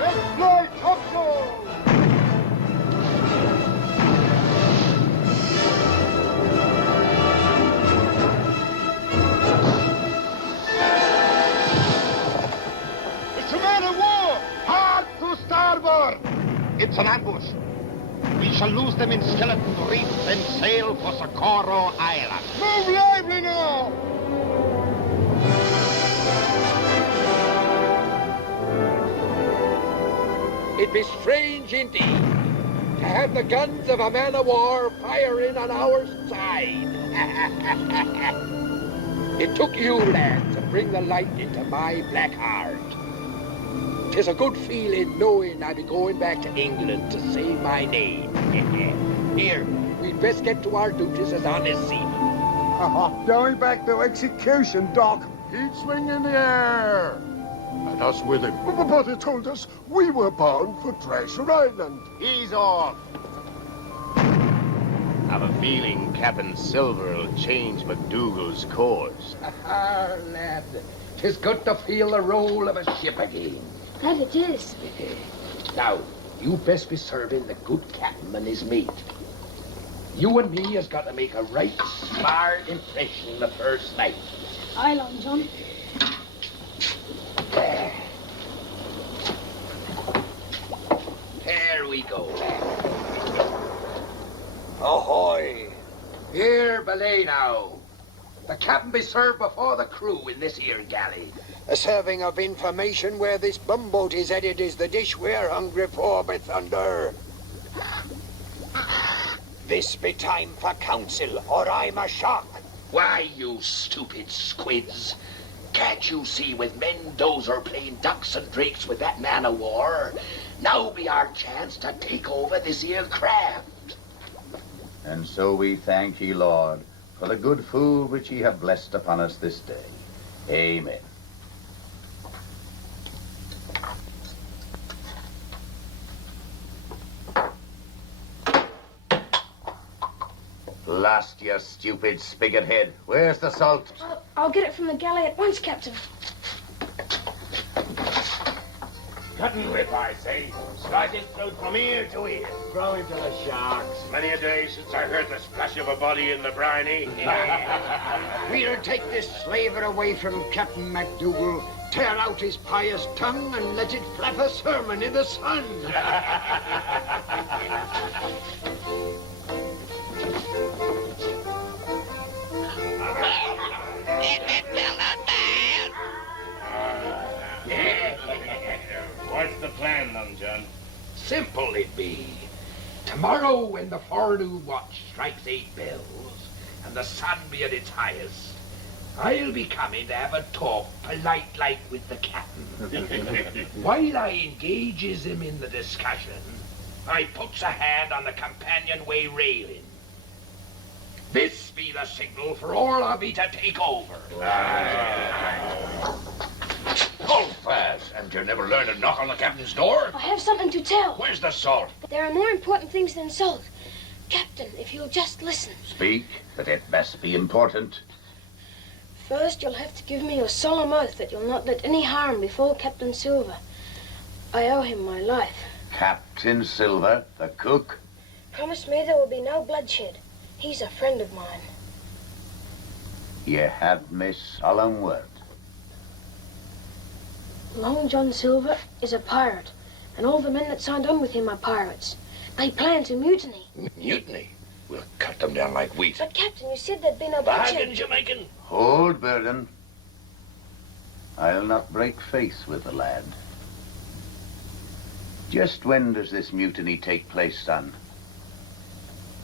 Let's fly topsail! It's a man of war! Hard to starboard! It's an ambush. We shall lose them in Skeleton Reef and sail for Socorro Island. Move lively now! It be strange indeed to have the guns of a man-of-war firing on our side. It took you, lad, to bring the light into my black heart. 'Tis a good feeling knowing I be going back to England to save my name. Here, we'd best get to our duties as honest seamen. Going back to execution, Doc. He'd swing in the air. And us with him. But it told us we were bound for Treasure Island. He's off. I've a feeling Captain Silver will change MacDougal's course. Lad, 'tis good to feel the roll of a ship again. That it is. Now, you best be serving the good captain and his mate. You and me has got to make a right smart impression the first night. Aye, Long John. There we go. Ahoy! Here, belay now. The captain be served before the crew in this here galley. A serving of information where this bumboat is headed is the dish we're hungry for, by thunder. This be time for council, or I'm a shock. Why, you stupid squids? Can't you see with Mendoza playing ducks and drakes with that man-of-war? Now be our chance to take over this here craft. And so we thank ye, Lord, for the good food which ye have blessed upon us this day. Amen. Last, you stupid spigot head. Where's the salt? I'll get it from the galley at once, Captain. Cut and rip, I say. Slice his throat from ear to ear. Throw him to the sharks. Many a day since I heard the splash of a body in the briny. We'll take this slaver away from Captain MacDougal, tear out his pious tongue, and let it flap a sermon in the sun. What's the plan, Long John? Simple it be. Tomorrow, when the forenoon watch strikes 8 bells, and the sun be at its highest, I'll be coming to have a talk polite-like with the captain. While I engages him in the discussion, I puts a hand on the companionway railing. This be the signal for all of ye to take over. Hold fast. Haven't you never learned to knock on the captain's door? I have something to tell. Where's the salt? There are more important things than salt. Captain, if you'll just listen. Speak, but it best be important. First, you'll have to give me your solemn oath that you'll not let any harm befall Captain Silver. I owe him my life. Captain Silver, the cook. Promise me there will be no bloodshed. He's a friend of mine. Ye have me solemn word. Long John Silver is a pirate, and all the men that signed on with him are pirates. They plan to mutiny. Mutiny? We'll cut them down like wheat. But, Captain, you said there'd be no bloodshed. Bargain, Jamaican. Hold, Byron. I'll not break faith with the lad. Just when does this mutiny take place, son?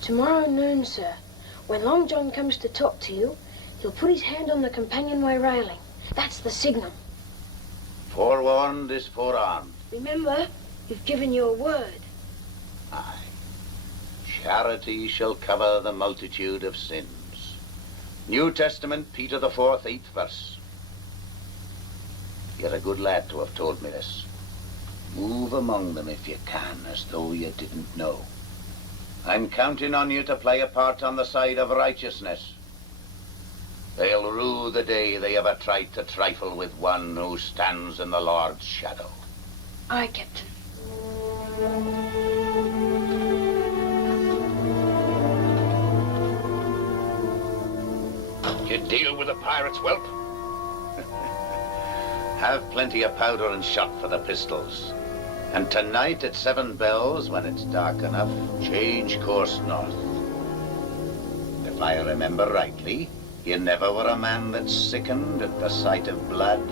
Tomorrow noon, sir. When Long John comes to talk to you, he'll put his hand on the companionway railing. That's the signal. Forewarned is forearmed. Remember, you've given your word. Aye. Charity shall cover the multitude of sins. New Testament, Peter the 4th, 8th verse. You're a good lad to have told me this. Move among them if you can, as though you didn't know. I'm counting on you to play a part on the side of righteousness. They'll rue the day they ever tried to trifle with one who stands in the Lord's shadow. Aye, Captain. You deal with the pirates, whelp? Have plenty of powder and shot for the pistols. And tonight at 7 bells, when it's dark enough, change course north. If I remember rightly, you never were a man that sickened at the sight of blood.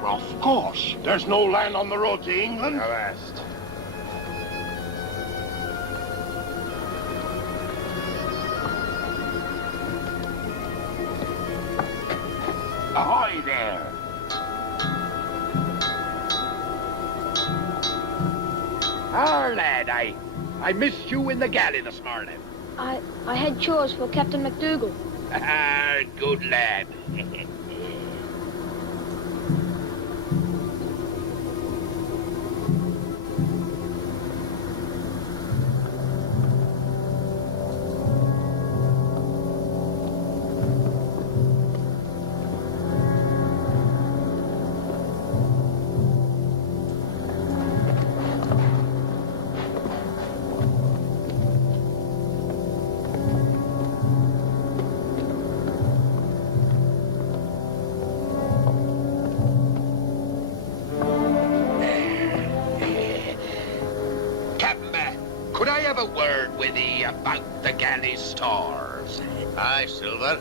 Well, of course. There's no land on the road to England. Avast. Ahoy there! Lad, I missed you in the galley this morning. I had chores for Captain MacDougall. Good lad. Could I have a word with ye about the galley stores? Aye, Silver.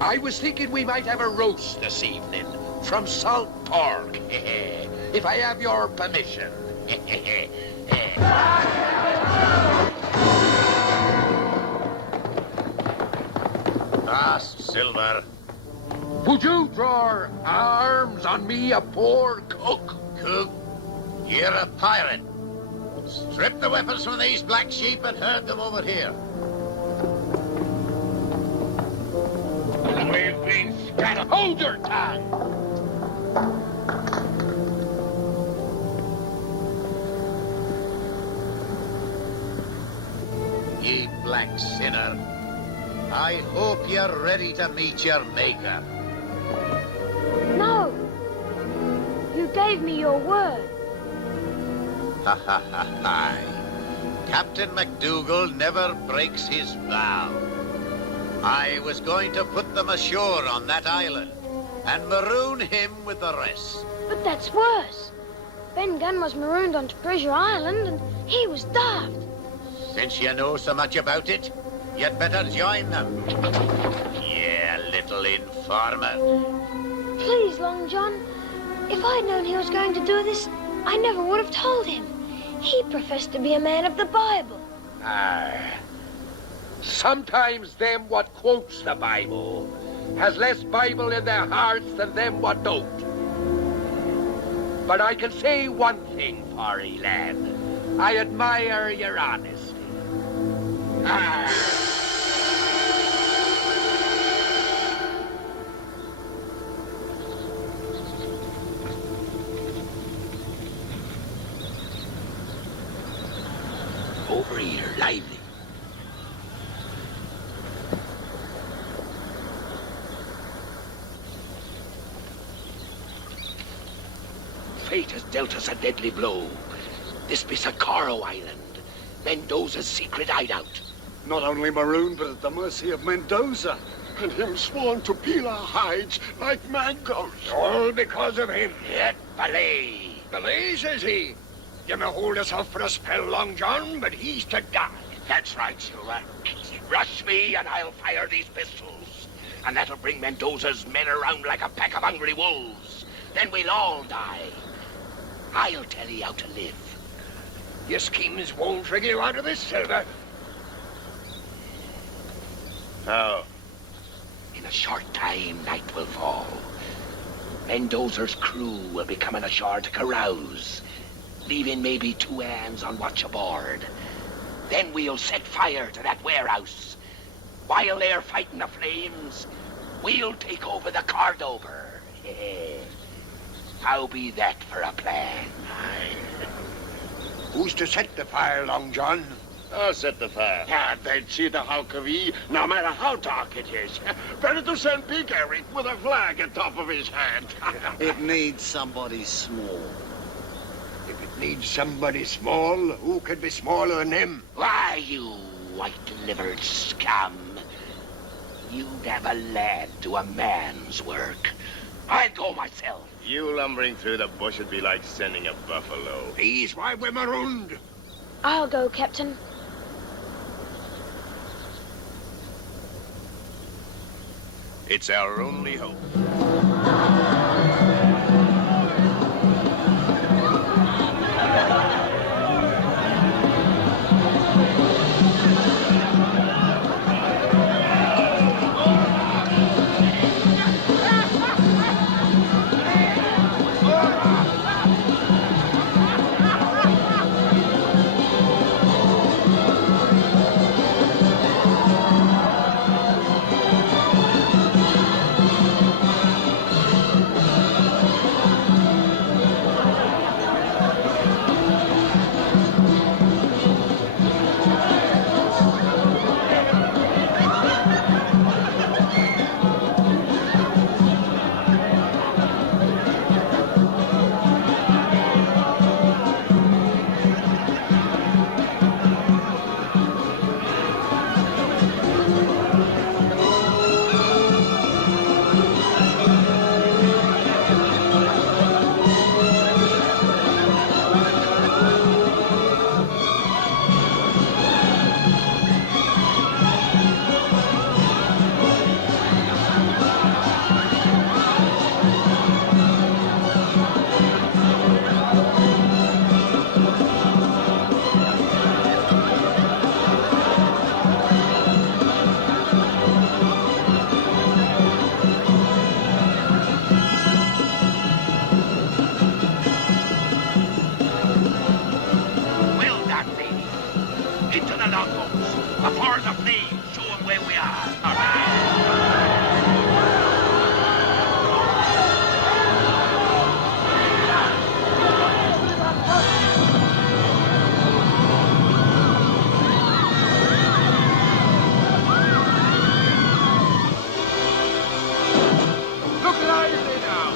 I was thinking we might have a roast this evening from salt pork, if I have your permission. Fast, Silver. Would you draw arms on me, a poor cook? Cook, you're a pirate. Strip the weapons from these black sheep and herd them over here. We've been scattered. Hold your tongue! Ye black sinner, I hope you're ready to meet your maker. No! You gave me your word. Ha ha ha ha. Captain MacDougall never breaks his vow. I was going to put them ashore on that island and maroon him with the rest. But that's worse. Ben Gunn was marooned onto Treasure Island and he was daft. Since you know so much about it, you'd better join them. Yeah, little informer. Please, Long John, if I'd known he was going to do this, I never would have told him. He professed to be a man of the Bible. Sometimes them what quotes the Bible has less Bible in their hearts than them what don't. But I can say one thing for ye, lad. I admire your honesty. Over here, lively. Fate has dealt us a deadly blow. This be Socorro Island, Mendoza's secret hideout. Not only marooned, but at the mercy of Mendoza. And him sworn to peel our hides like mangoes. All because of him. Yet belay. Belay, says he. You may hold us off for a spell, Long John, but he's to die. That's right, Silver. Rush me and I'll fire these pistols. And that'll bring Mendoza's men around like a pack of hungry wolves. Then we'll all die. I'll tell you how to live. Your schemes won't wriggle you out of this, Silver. How? In a short time, night will fall. Mendoza's crew will be coming ashore to carouse, leaving maybe 2 hands on watch aboard. Then we'll set fire to that warehouse. While they're fighting the flames, we'll take over the Cordover. How be that for a plan? Who's to set the fire, Long John? I'll set the fire. Ah, then see the hulk of ye, no matter how dark it is. Better to send Big Eric with a flag atop of his head. It needs somebody small. If it needs somebody small, who could be smaller than him? Why, you white-livered scum. You'd have a lad do a man's work. I'd go myself. You lumbering through the bush would be like sending a buffalo. He's why we're marooned. I'll go, Captain. It's our only hope. Before the flames show them where we are. Look lively now!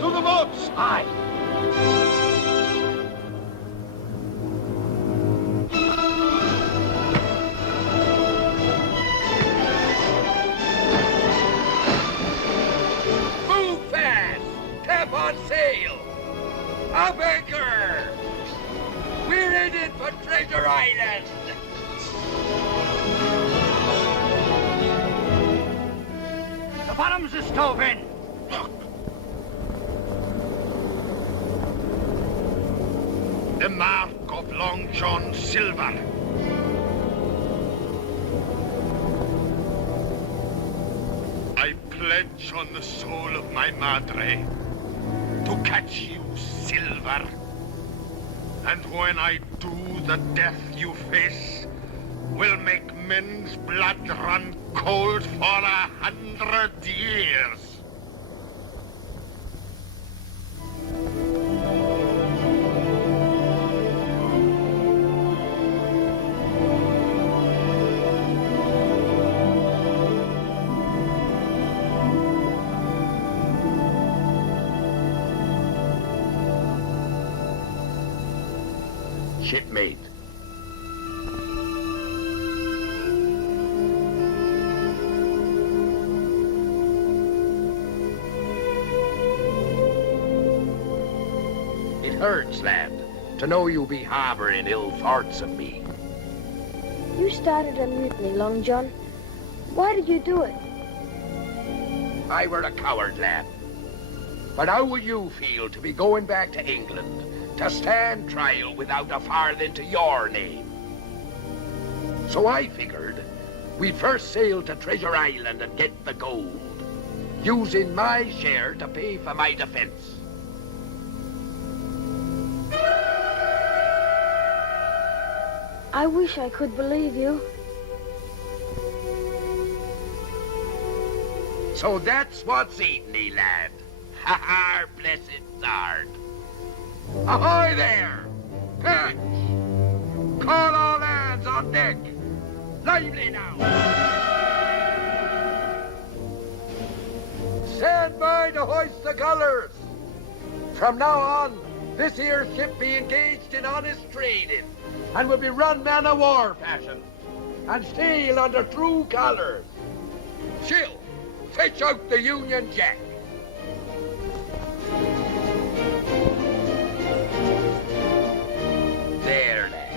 To the boats! Aye. Move fast! Tap on sail! Up anchor! We're headed for Treasure Island! The bottoms are stove in. The mark of Long John Silver. I pledge on the soul of my madre to catch you, Silver. And when I do, the death you face will make men's blood run cold for 100 years. Shipmate. It hurts, lad, to know you be harboring ill thoughts of me. You started a mutiny, Long John. Why did you do it? I were a coward, lad. But how would you feel to be going back to England to stand trial without a farthing to your name. So I figured we'd first sail to Treasure Island and get the gold, using my share to pay for my defense. I wish I could believe you. So that's what's eating me, lad. Ha ha, blessed start. Ahoy there! Catch! Call all hands on deck! Lively now! Stand by to hoist the colors! From now on, this here ship be engaged in honest trading, and will be run man-of-war fashion, and sail under true colors. Chill! Fetch out the Union Jack! There, lad.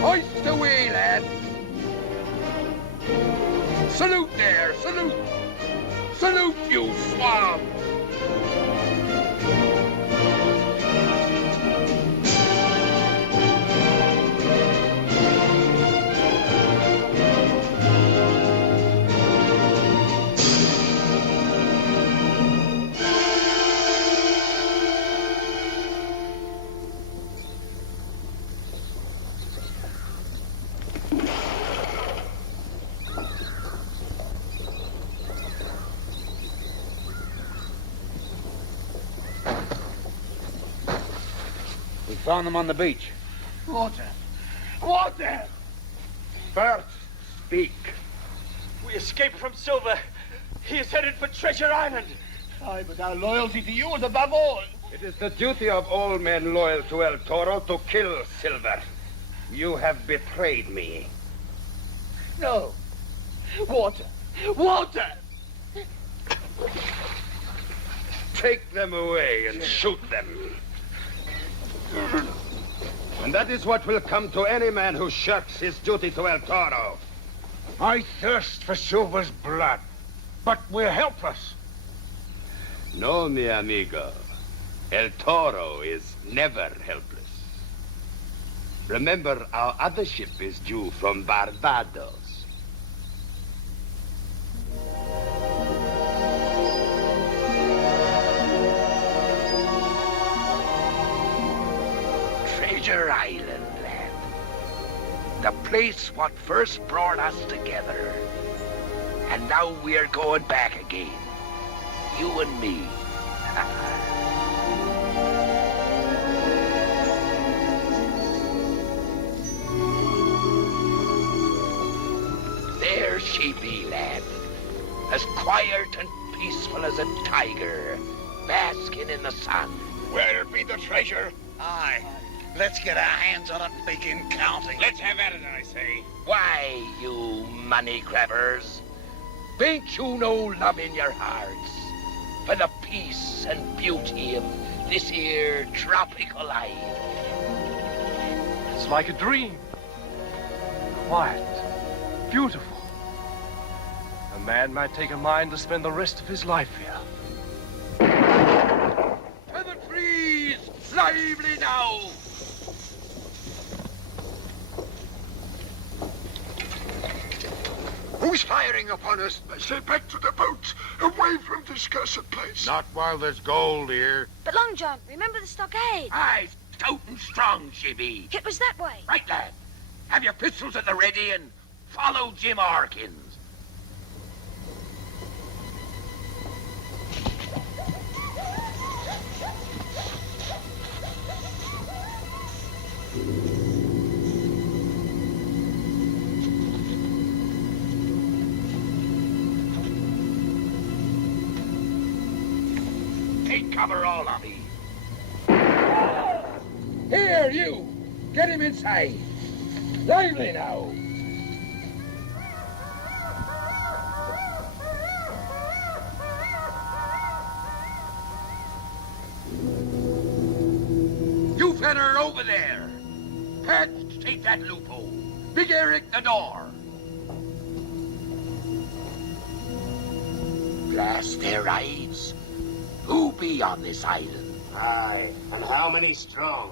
Hoist away, lad. Salute there, salute. Salute, you swab. Found them on the beach. Water! Water! First, speak. We escaped from Silver. He is headed for Treasure Island. Aye, but our loyalty to you is above all. It is the duty of all men loyal to El Toro to kill Silver. You have betrayed me. No. Water! Water! Take them away and shoot them. And that is what will come to any man who shirks his duty to El Toro. I thirst for Silver's blood, but we're helpless. No, mi amigo. El Toro is never helpless. Remember, our other ship is due from Barbados. Treasure Island, lad. The place what first brought us together. And now we're going back again. You and me. There she be, lad. As quiet and peaceful as a tiger, basking in the sun. Where'll be the treasure? Aye. Let's get our hands on it and begin counting. Let's have at it, I say. Why, you money grabbers? Ain't you no love in your hearts for the peace and beauty of this here tropical island? It's like a dream. Quiet. Beautiful. A man might take a mind to spend the rest of his life here. To the trees! Lively now! Who's firing upon us? I say back to the boats, away from this cursed place. Not while there's gold here. But Long John, remember the stockade? Aye, stout and strong she be. It was that way. Right, lad. Have your pistols at the ready and follow Jim Harkins. Take cover, all of ye. Here, you! Get him inside. Lively now. You feller over there. Patch, take that loophole. Big Eric, the door. blast their eyes. Who be on this island? Aye, and how many strong?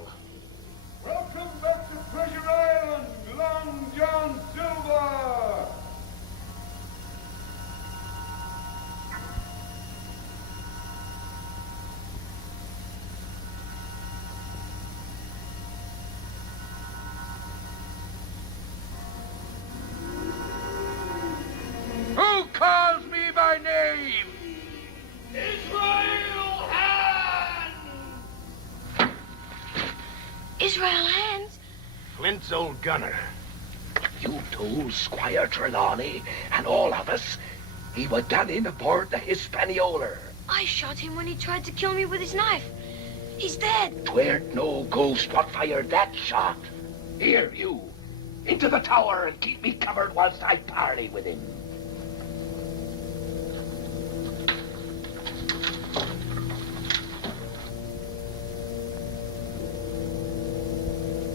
Welcome back to Treasure Island, Long John Silver! Who calls me by name? Israel Hand! Israel Hands? Flint's old gunner. You told Squire Trelawney and all of us he was done in aboard the Hispaniola. I shot him when he tried to kill me with his knife. He's dead. 'Tweren't no ghost what fired that shot. Here, you, into the tower and keep me covered whilst I parley with him.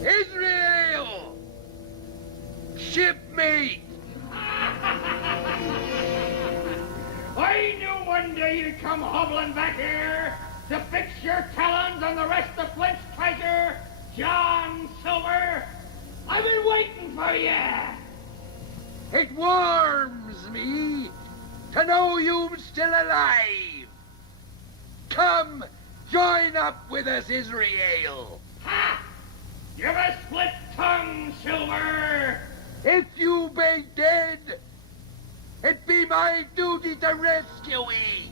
Israel! Shipmate! I knew one day you'd come hobbling back here to fix your talons on the rest of Flint's treasure, John Silver. I've been waiting for you. It warms me to know you're still alive. Come, join up with us, Israel. Ha! You've a split tongue, Silver. If you be dead, it be my duty to rescue ye.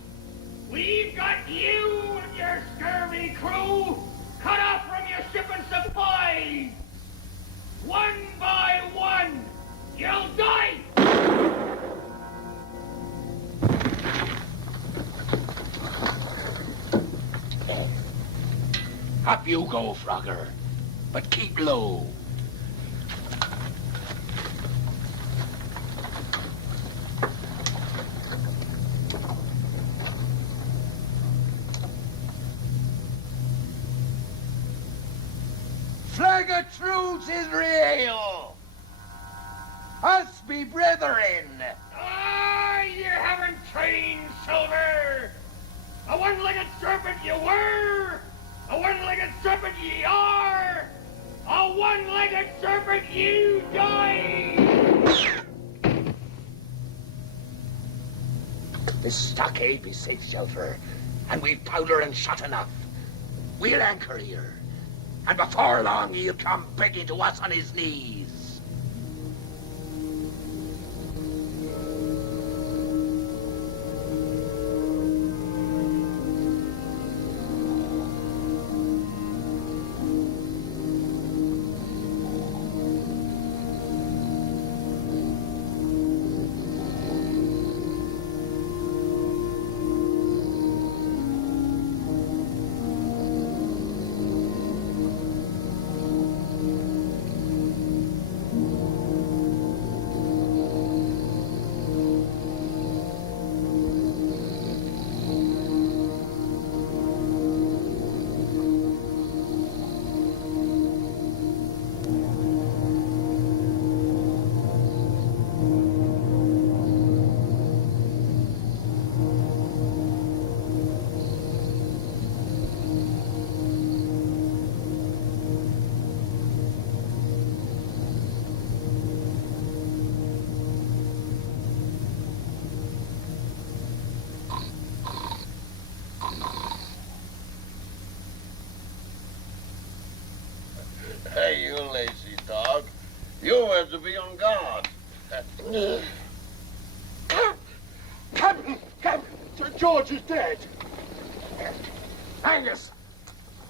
We've got you and your scurvy crew cut off from your shipping supplies. One by one, you'll die. Up you go, Frogger, but keep low. Flag of truce, Israel! Us be brethren! Ah, you haven't trained, Silver! A one-legged serpent you were! A one-legged serpent ye are! A one-legged serpent you die! The stockade be safe shelter, and we've powder and shot enough. We'll anchor here, and before long he'll come begging to us on his knees. Hey, you lazy dog. You have to be on guard. Captain! Sir George is dead. Angus,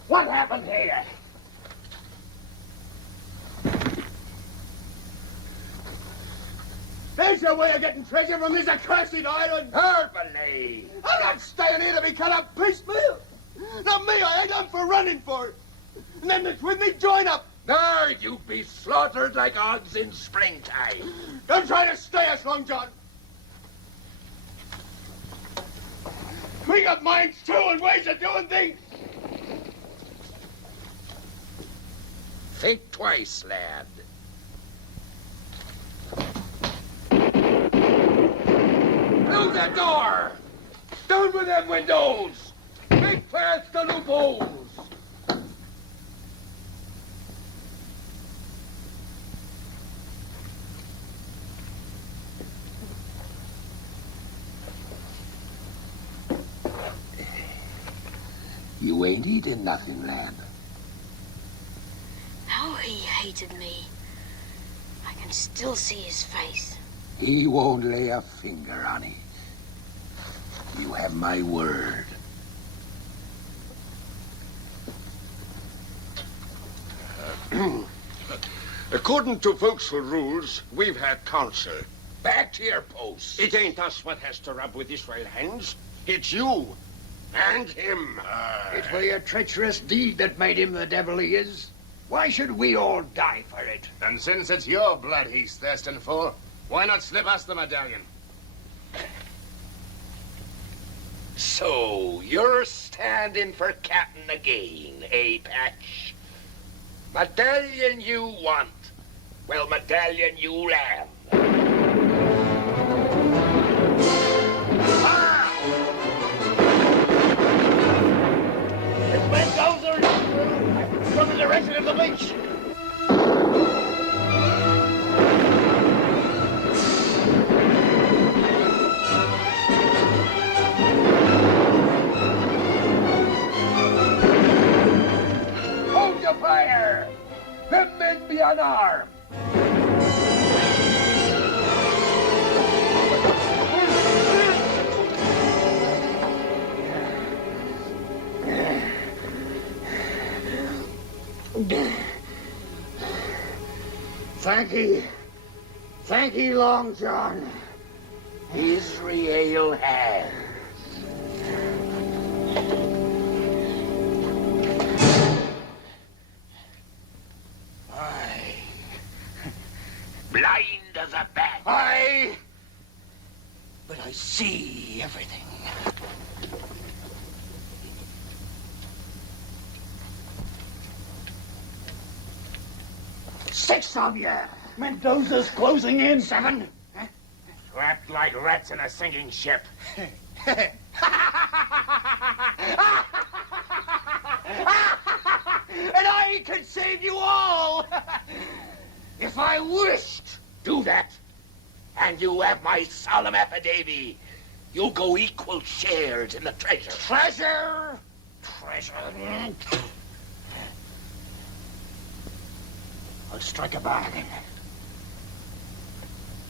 what happened here? There's your way of getting treasure from this accursed island. Herbalay! I'm not staying here to be cut up piecemeal. Not me, I ain't done for running for it. And them that's with me join up. There you be slaughtered like hogs in springtime. Don't try to stay us, Long John. We got minds too and ways of doing things. Think twice, lad. Through the door! Down with them windows! Make fast the loopholes! You ain't eating nothing, lad. How he hated me. I can still see his face. He won't lay a finger on it. You have my word. According to Vauxhall rules, we've had counsel. Back to your posts. It ain't us what has to rub with Israel hands. It's you. And him. It were your treacherous deed that made him the devil he is. Why should we all die for it? And since it's your blood he's thirsting for, why not slip us the medallion? So, you're standing for captain again, eh, Patch? Medallion you want. Well, medallion you'll have. It's Mendoza from the direction of the beach. Hold your fire! Them men be unarmed! Thank ye, Long John. Israel has. Aye. Blind as a bat. Aye, but I see everything. Six of you. Mendoza's closing in. Seven. Trapped like rats in a sinking ship. And I can save you all. If I wished, do that. And you have my solemn affidavit. You'll go equal shares in the treasure. Treasure? I'll strike a bargain.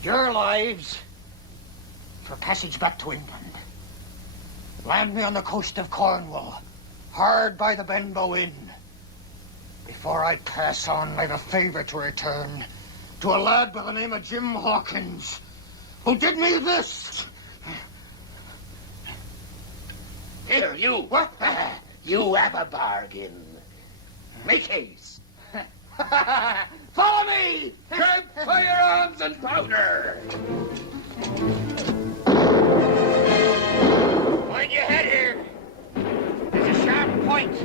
Your lives for passage back to England. Land me on the coast of Cornwall, hard by the Benbow Inn. Before I pass on, I've a favour to return to a lad by the name of Jim Hawkins, who did me this. Here, you. What? You have a bargain. Make haste. Follow me! Grab firearms and powder. Mind your head here. There's a sharp point.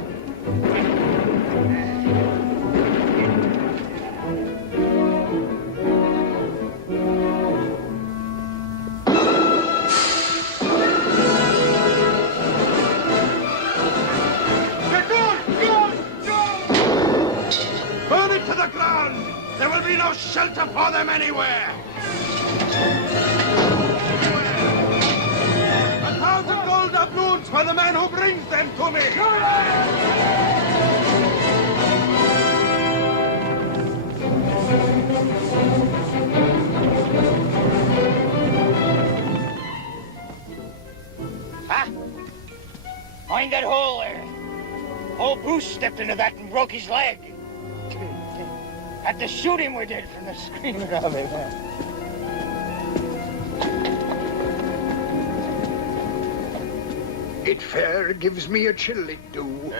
Burn it to the ground! There will be no shelter for them anywhere! 1,000 gold doubloons for the man who brings them to me! Huh? Mind that hole there. Old Bruce stepped into that and broke his leg. Had to shoot him, we did, from the screaming of him. It fair gives me a chill, it do.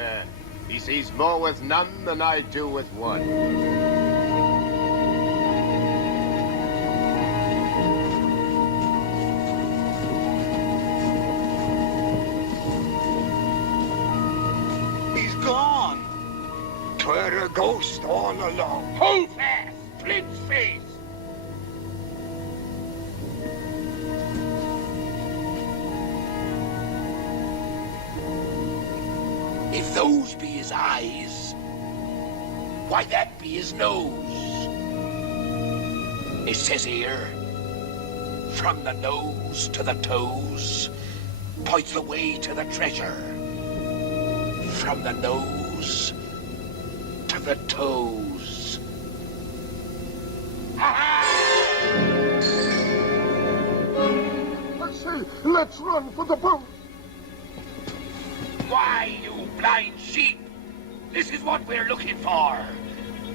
He sees more with none than I do with one. He's gone. 'Twere a ghost all along. Hold fast, Flint's face. If those be his eyes, why that be his nose. It says here, from the nose to the toes, points the way to the treasure. From the nose to the toes. I say, let's run for the boat. Why, you blind sheep? This is what we're looking for.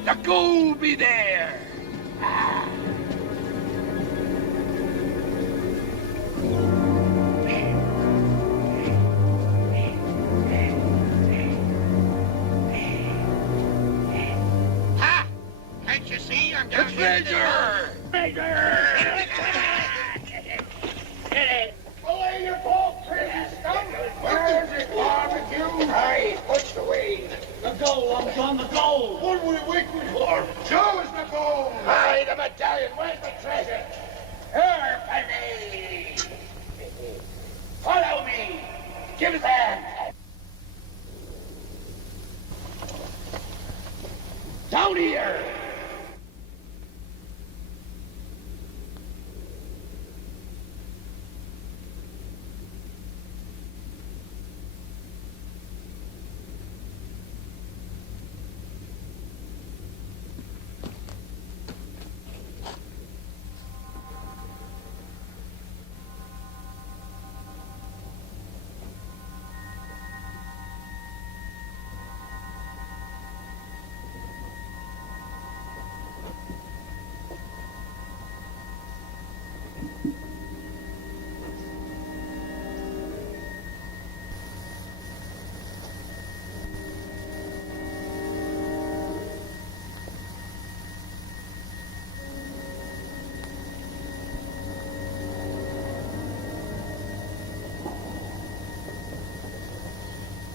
The gold be there. Ha! Can't you see I'm down here? Treasure! Belay your boat, pretty scum! Where's it, barbecue? Hey, push the way. The gold, I'm John, the gold. What are we waiting for? Show us the gold. Hey, the medallion, where's the treasure? Here, Penny. Follow me. Give us a hand. Down here.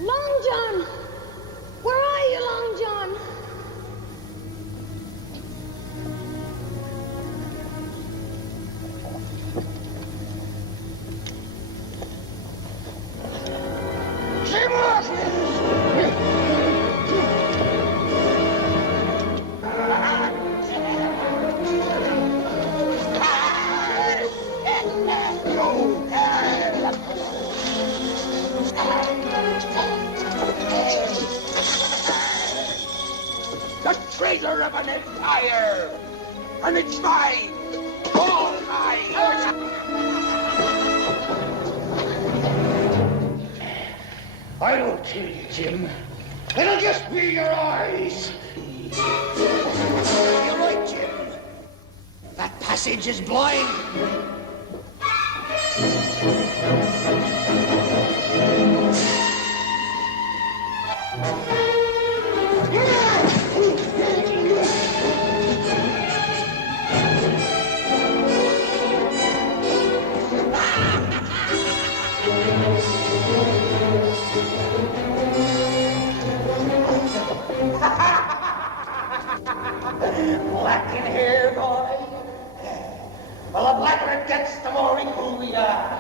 Long John! Where are you, Long John? The treasure of an empire! And it's mine! All mine! I won't kill you, Jim. It'll just be your eyes. You're right, Jim. That passage is blind. Black in hair, boy. Well, the blacker it gets, the more equal we are.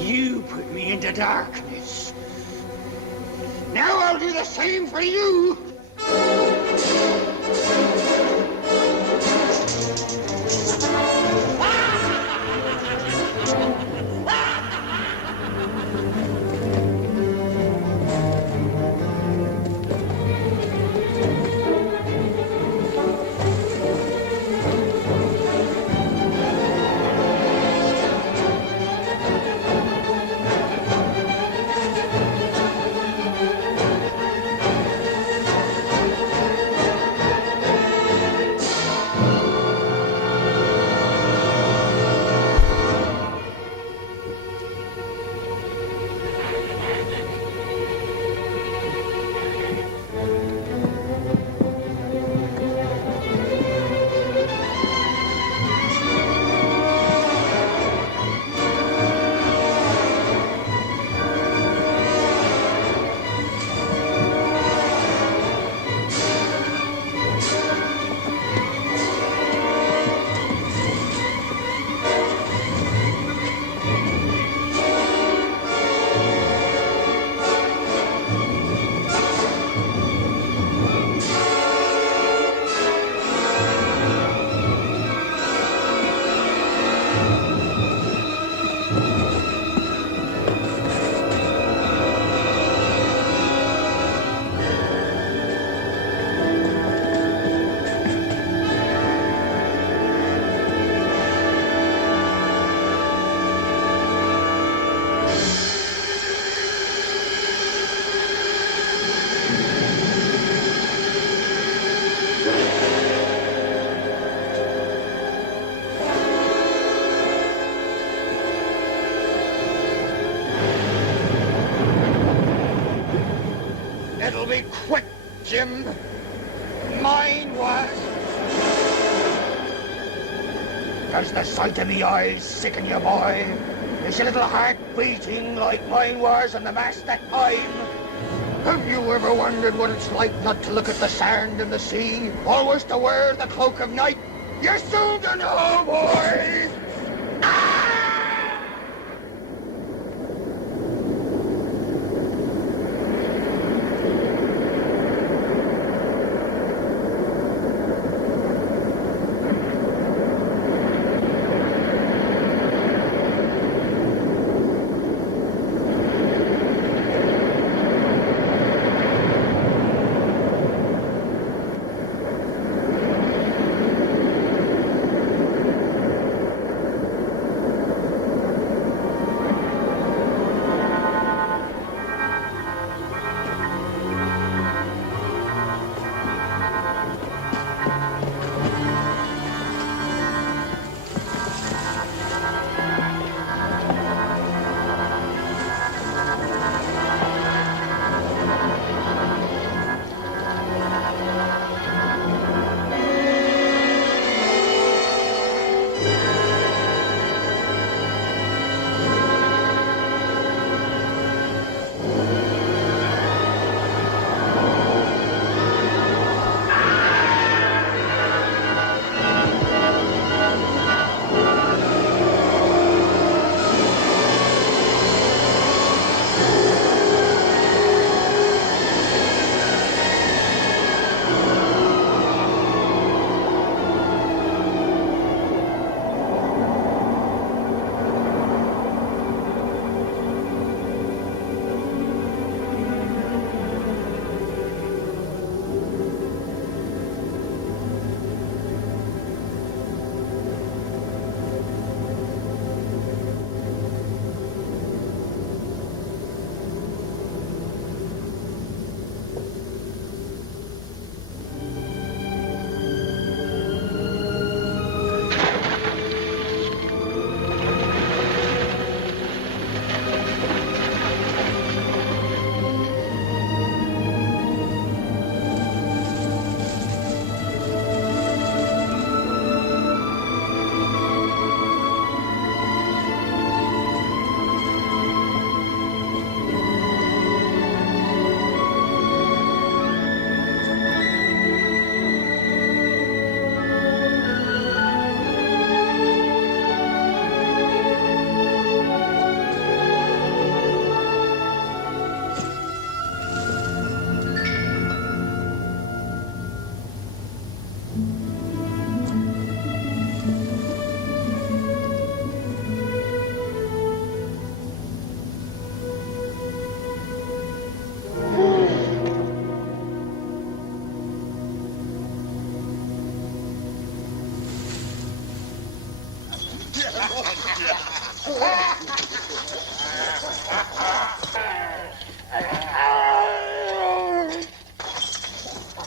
You put me into darkness. Now I'll do the same for you. quit, Jim. Mine was. Does the sight of me eyes sicken you, boy? Is your little heart beating like mine was on the mast that time? Have you ever wondered what it's like not to look at the sand and the sea, always to wear the cloak of night? You're soon to know, boys!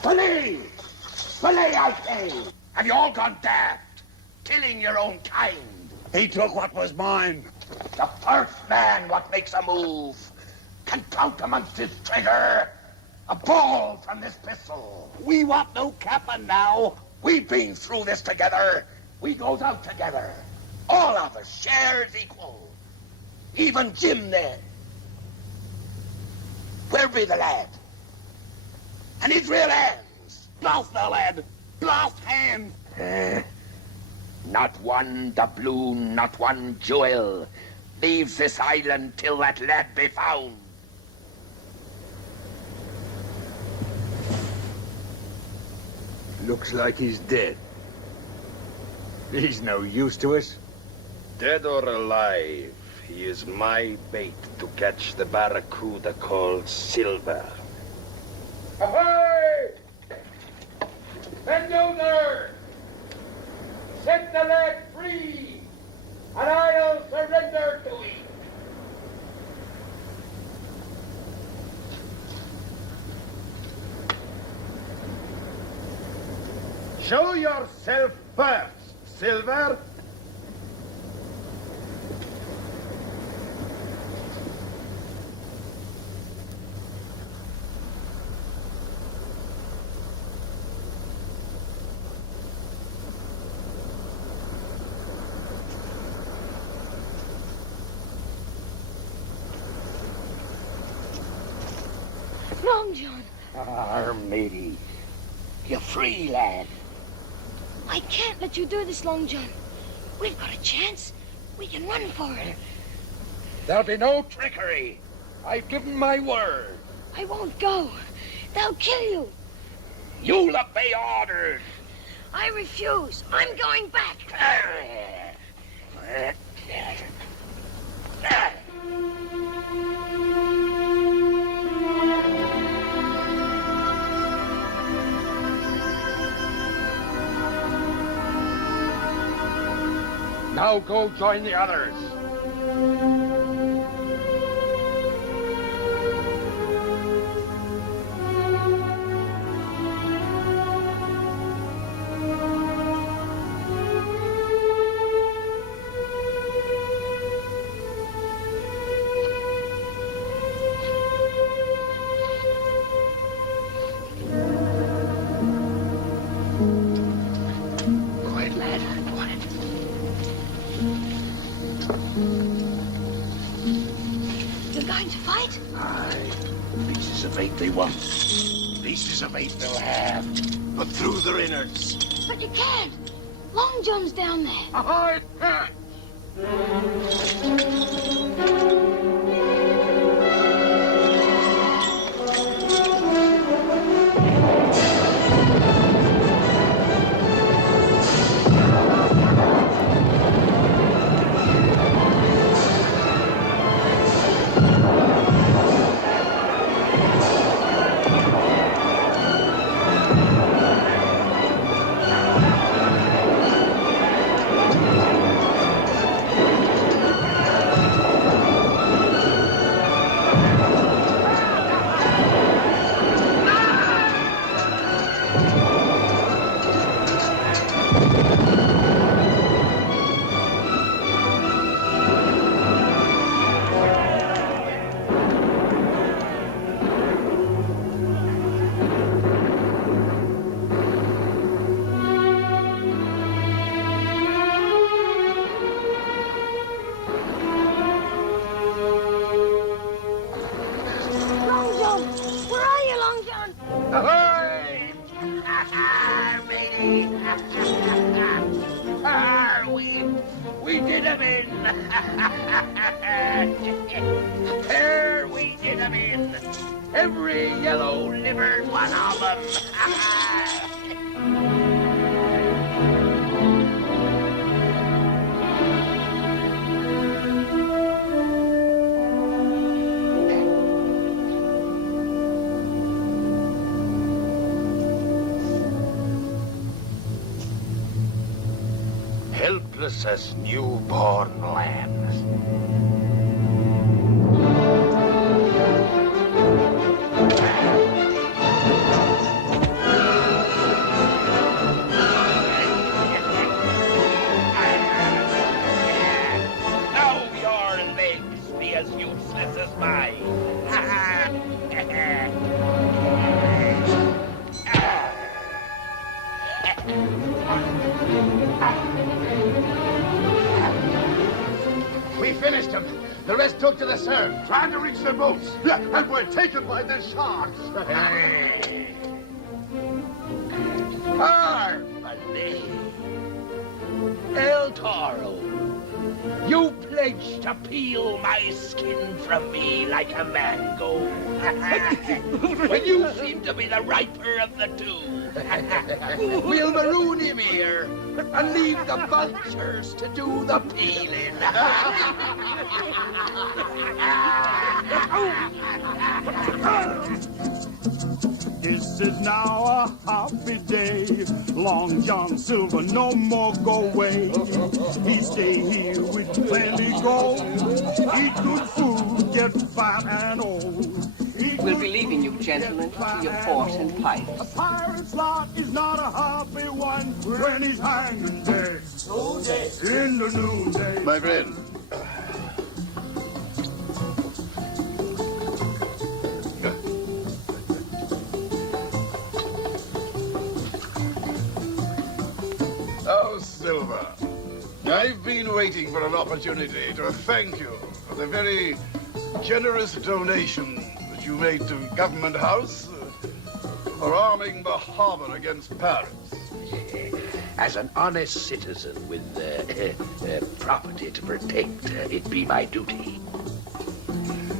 Belay! Belay, I say! Have you all gone daft? Killing your own kind. He took what was mine. The first man what makes a move can count amongst his trigger a ball from this pistol. We want no cap'n now. We've been through this together. We goes out together. All of us shares equal. Even Jim there. Where be the lad? And his real hands. Blast the lad. Blast hands. Not one doubloon, not one jewel leaves this island till that lad be found. Looks like he's dead. He's no use to us. Dead or alive, he is my bait to catch the barracuda called Silver. Ahoy! Bulldozer! Set the lad free, and I'll surrender to him. Show yourself first, Silver. free, lad. I can't let you do this, Long John. We've got a chance. We can run for it. There'll be no trickery. I've given my word. I won't go. They'll kill you. You'll obey orders. I refuse. I'm going back. Now go join the others. Quiet, lad. Quiet. You're going to fight? Aye. Pieces of eight they want. Pieces of eight they'll have. But through their innards. But you can't. Long John's down there. Ahoy! Long John! Where are you, Long John? Ahoy! Matey! We did him in! There we did him in! Every yellow-livered one of them! Helpless as newborn lambs. Now your legs be as useless as mine. We finished him. The rest took to the surf, trying to reach their boats. And were taken by the sharks. Harmony. El Toro, you pledged to peel my skin from me like a mango. When you seem to be the riper of the two. We'll maroon him here and leave the vultures to do the peeling. This is now a happy day. Long John Silver no more go away. He stay here with plenty gold. Eat good food, get fat and old. We'll be leaving you, gentlemen, to your port and pipes. A pirate's lot is not a happy one when he's hanging dead. In the noonday. My friend. Oh, Silver, I've been waiting for an opportunity to thank you for the very generous donation that you made to Government House for arming the harbor against pirates. As an honest citizen with property to protect, it be my duty.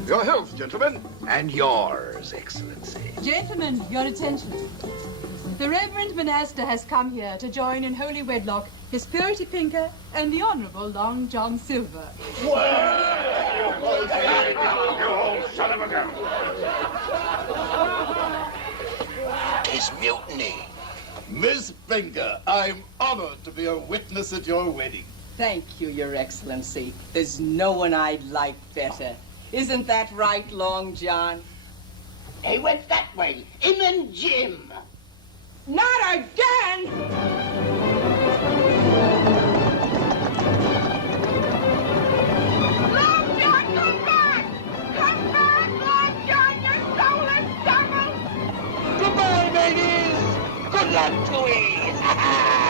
Your health, gentlemen. And yours, Excellency. Gentlemen, your attention. The Reverend Monaster has come here to join in holy wedlock His Purity Pinker and the Honourable Long John Silver. You old son of a gun! 'Tis mutiny. Miss Pinker, I'm honored to be a witness at your wedding. Thank you, Your Excellency. There's no one I'd like better. Isn't that right, Long John? They went that way. Him and Jim. Not again! Long John, come back! Come back, Long John, you soulless devil! Goodbye, ladies. Good luck to ye.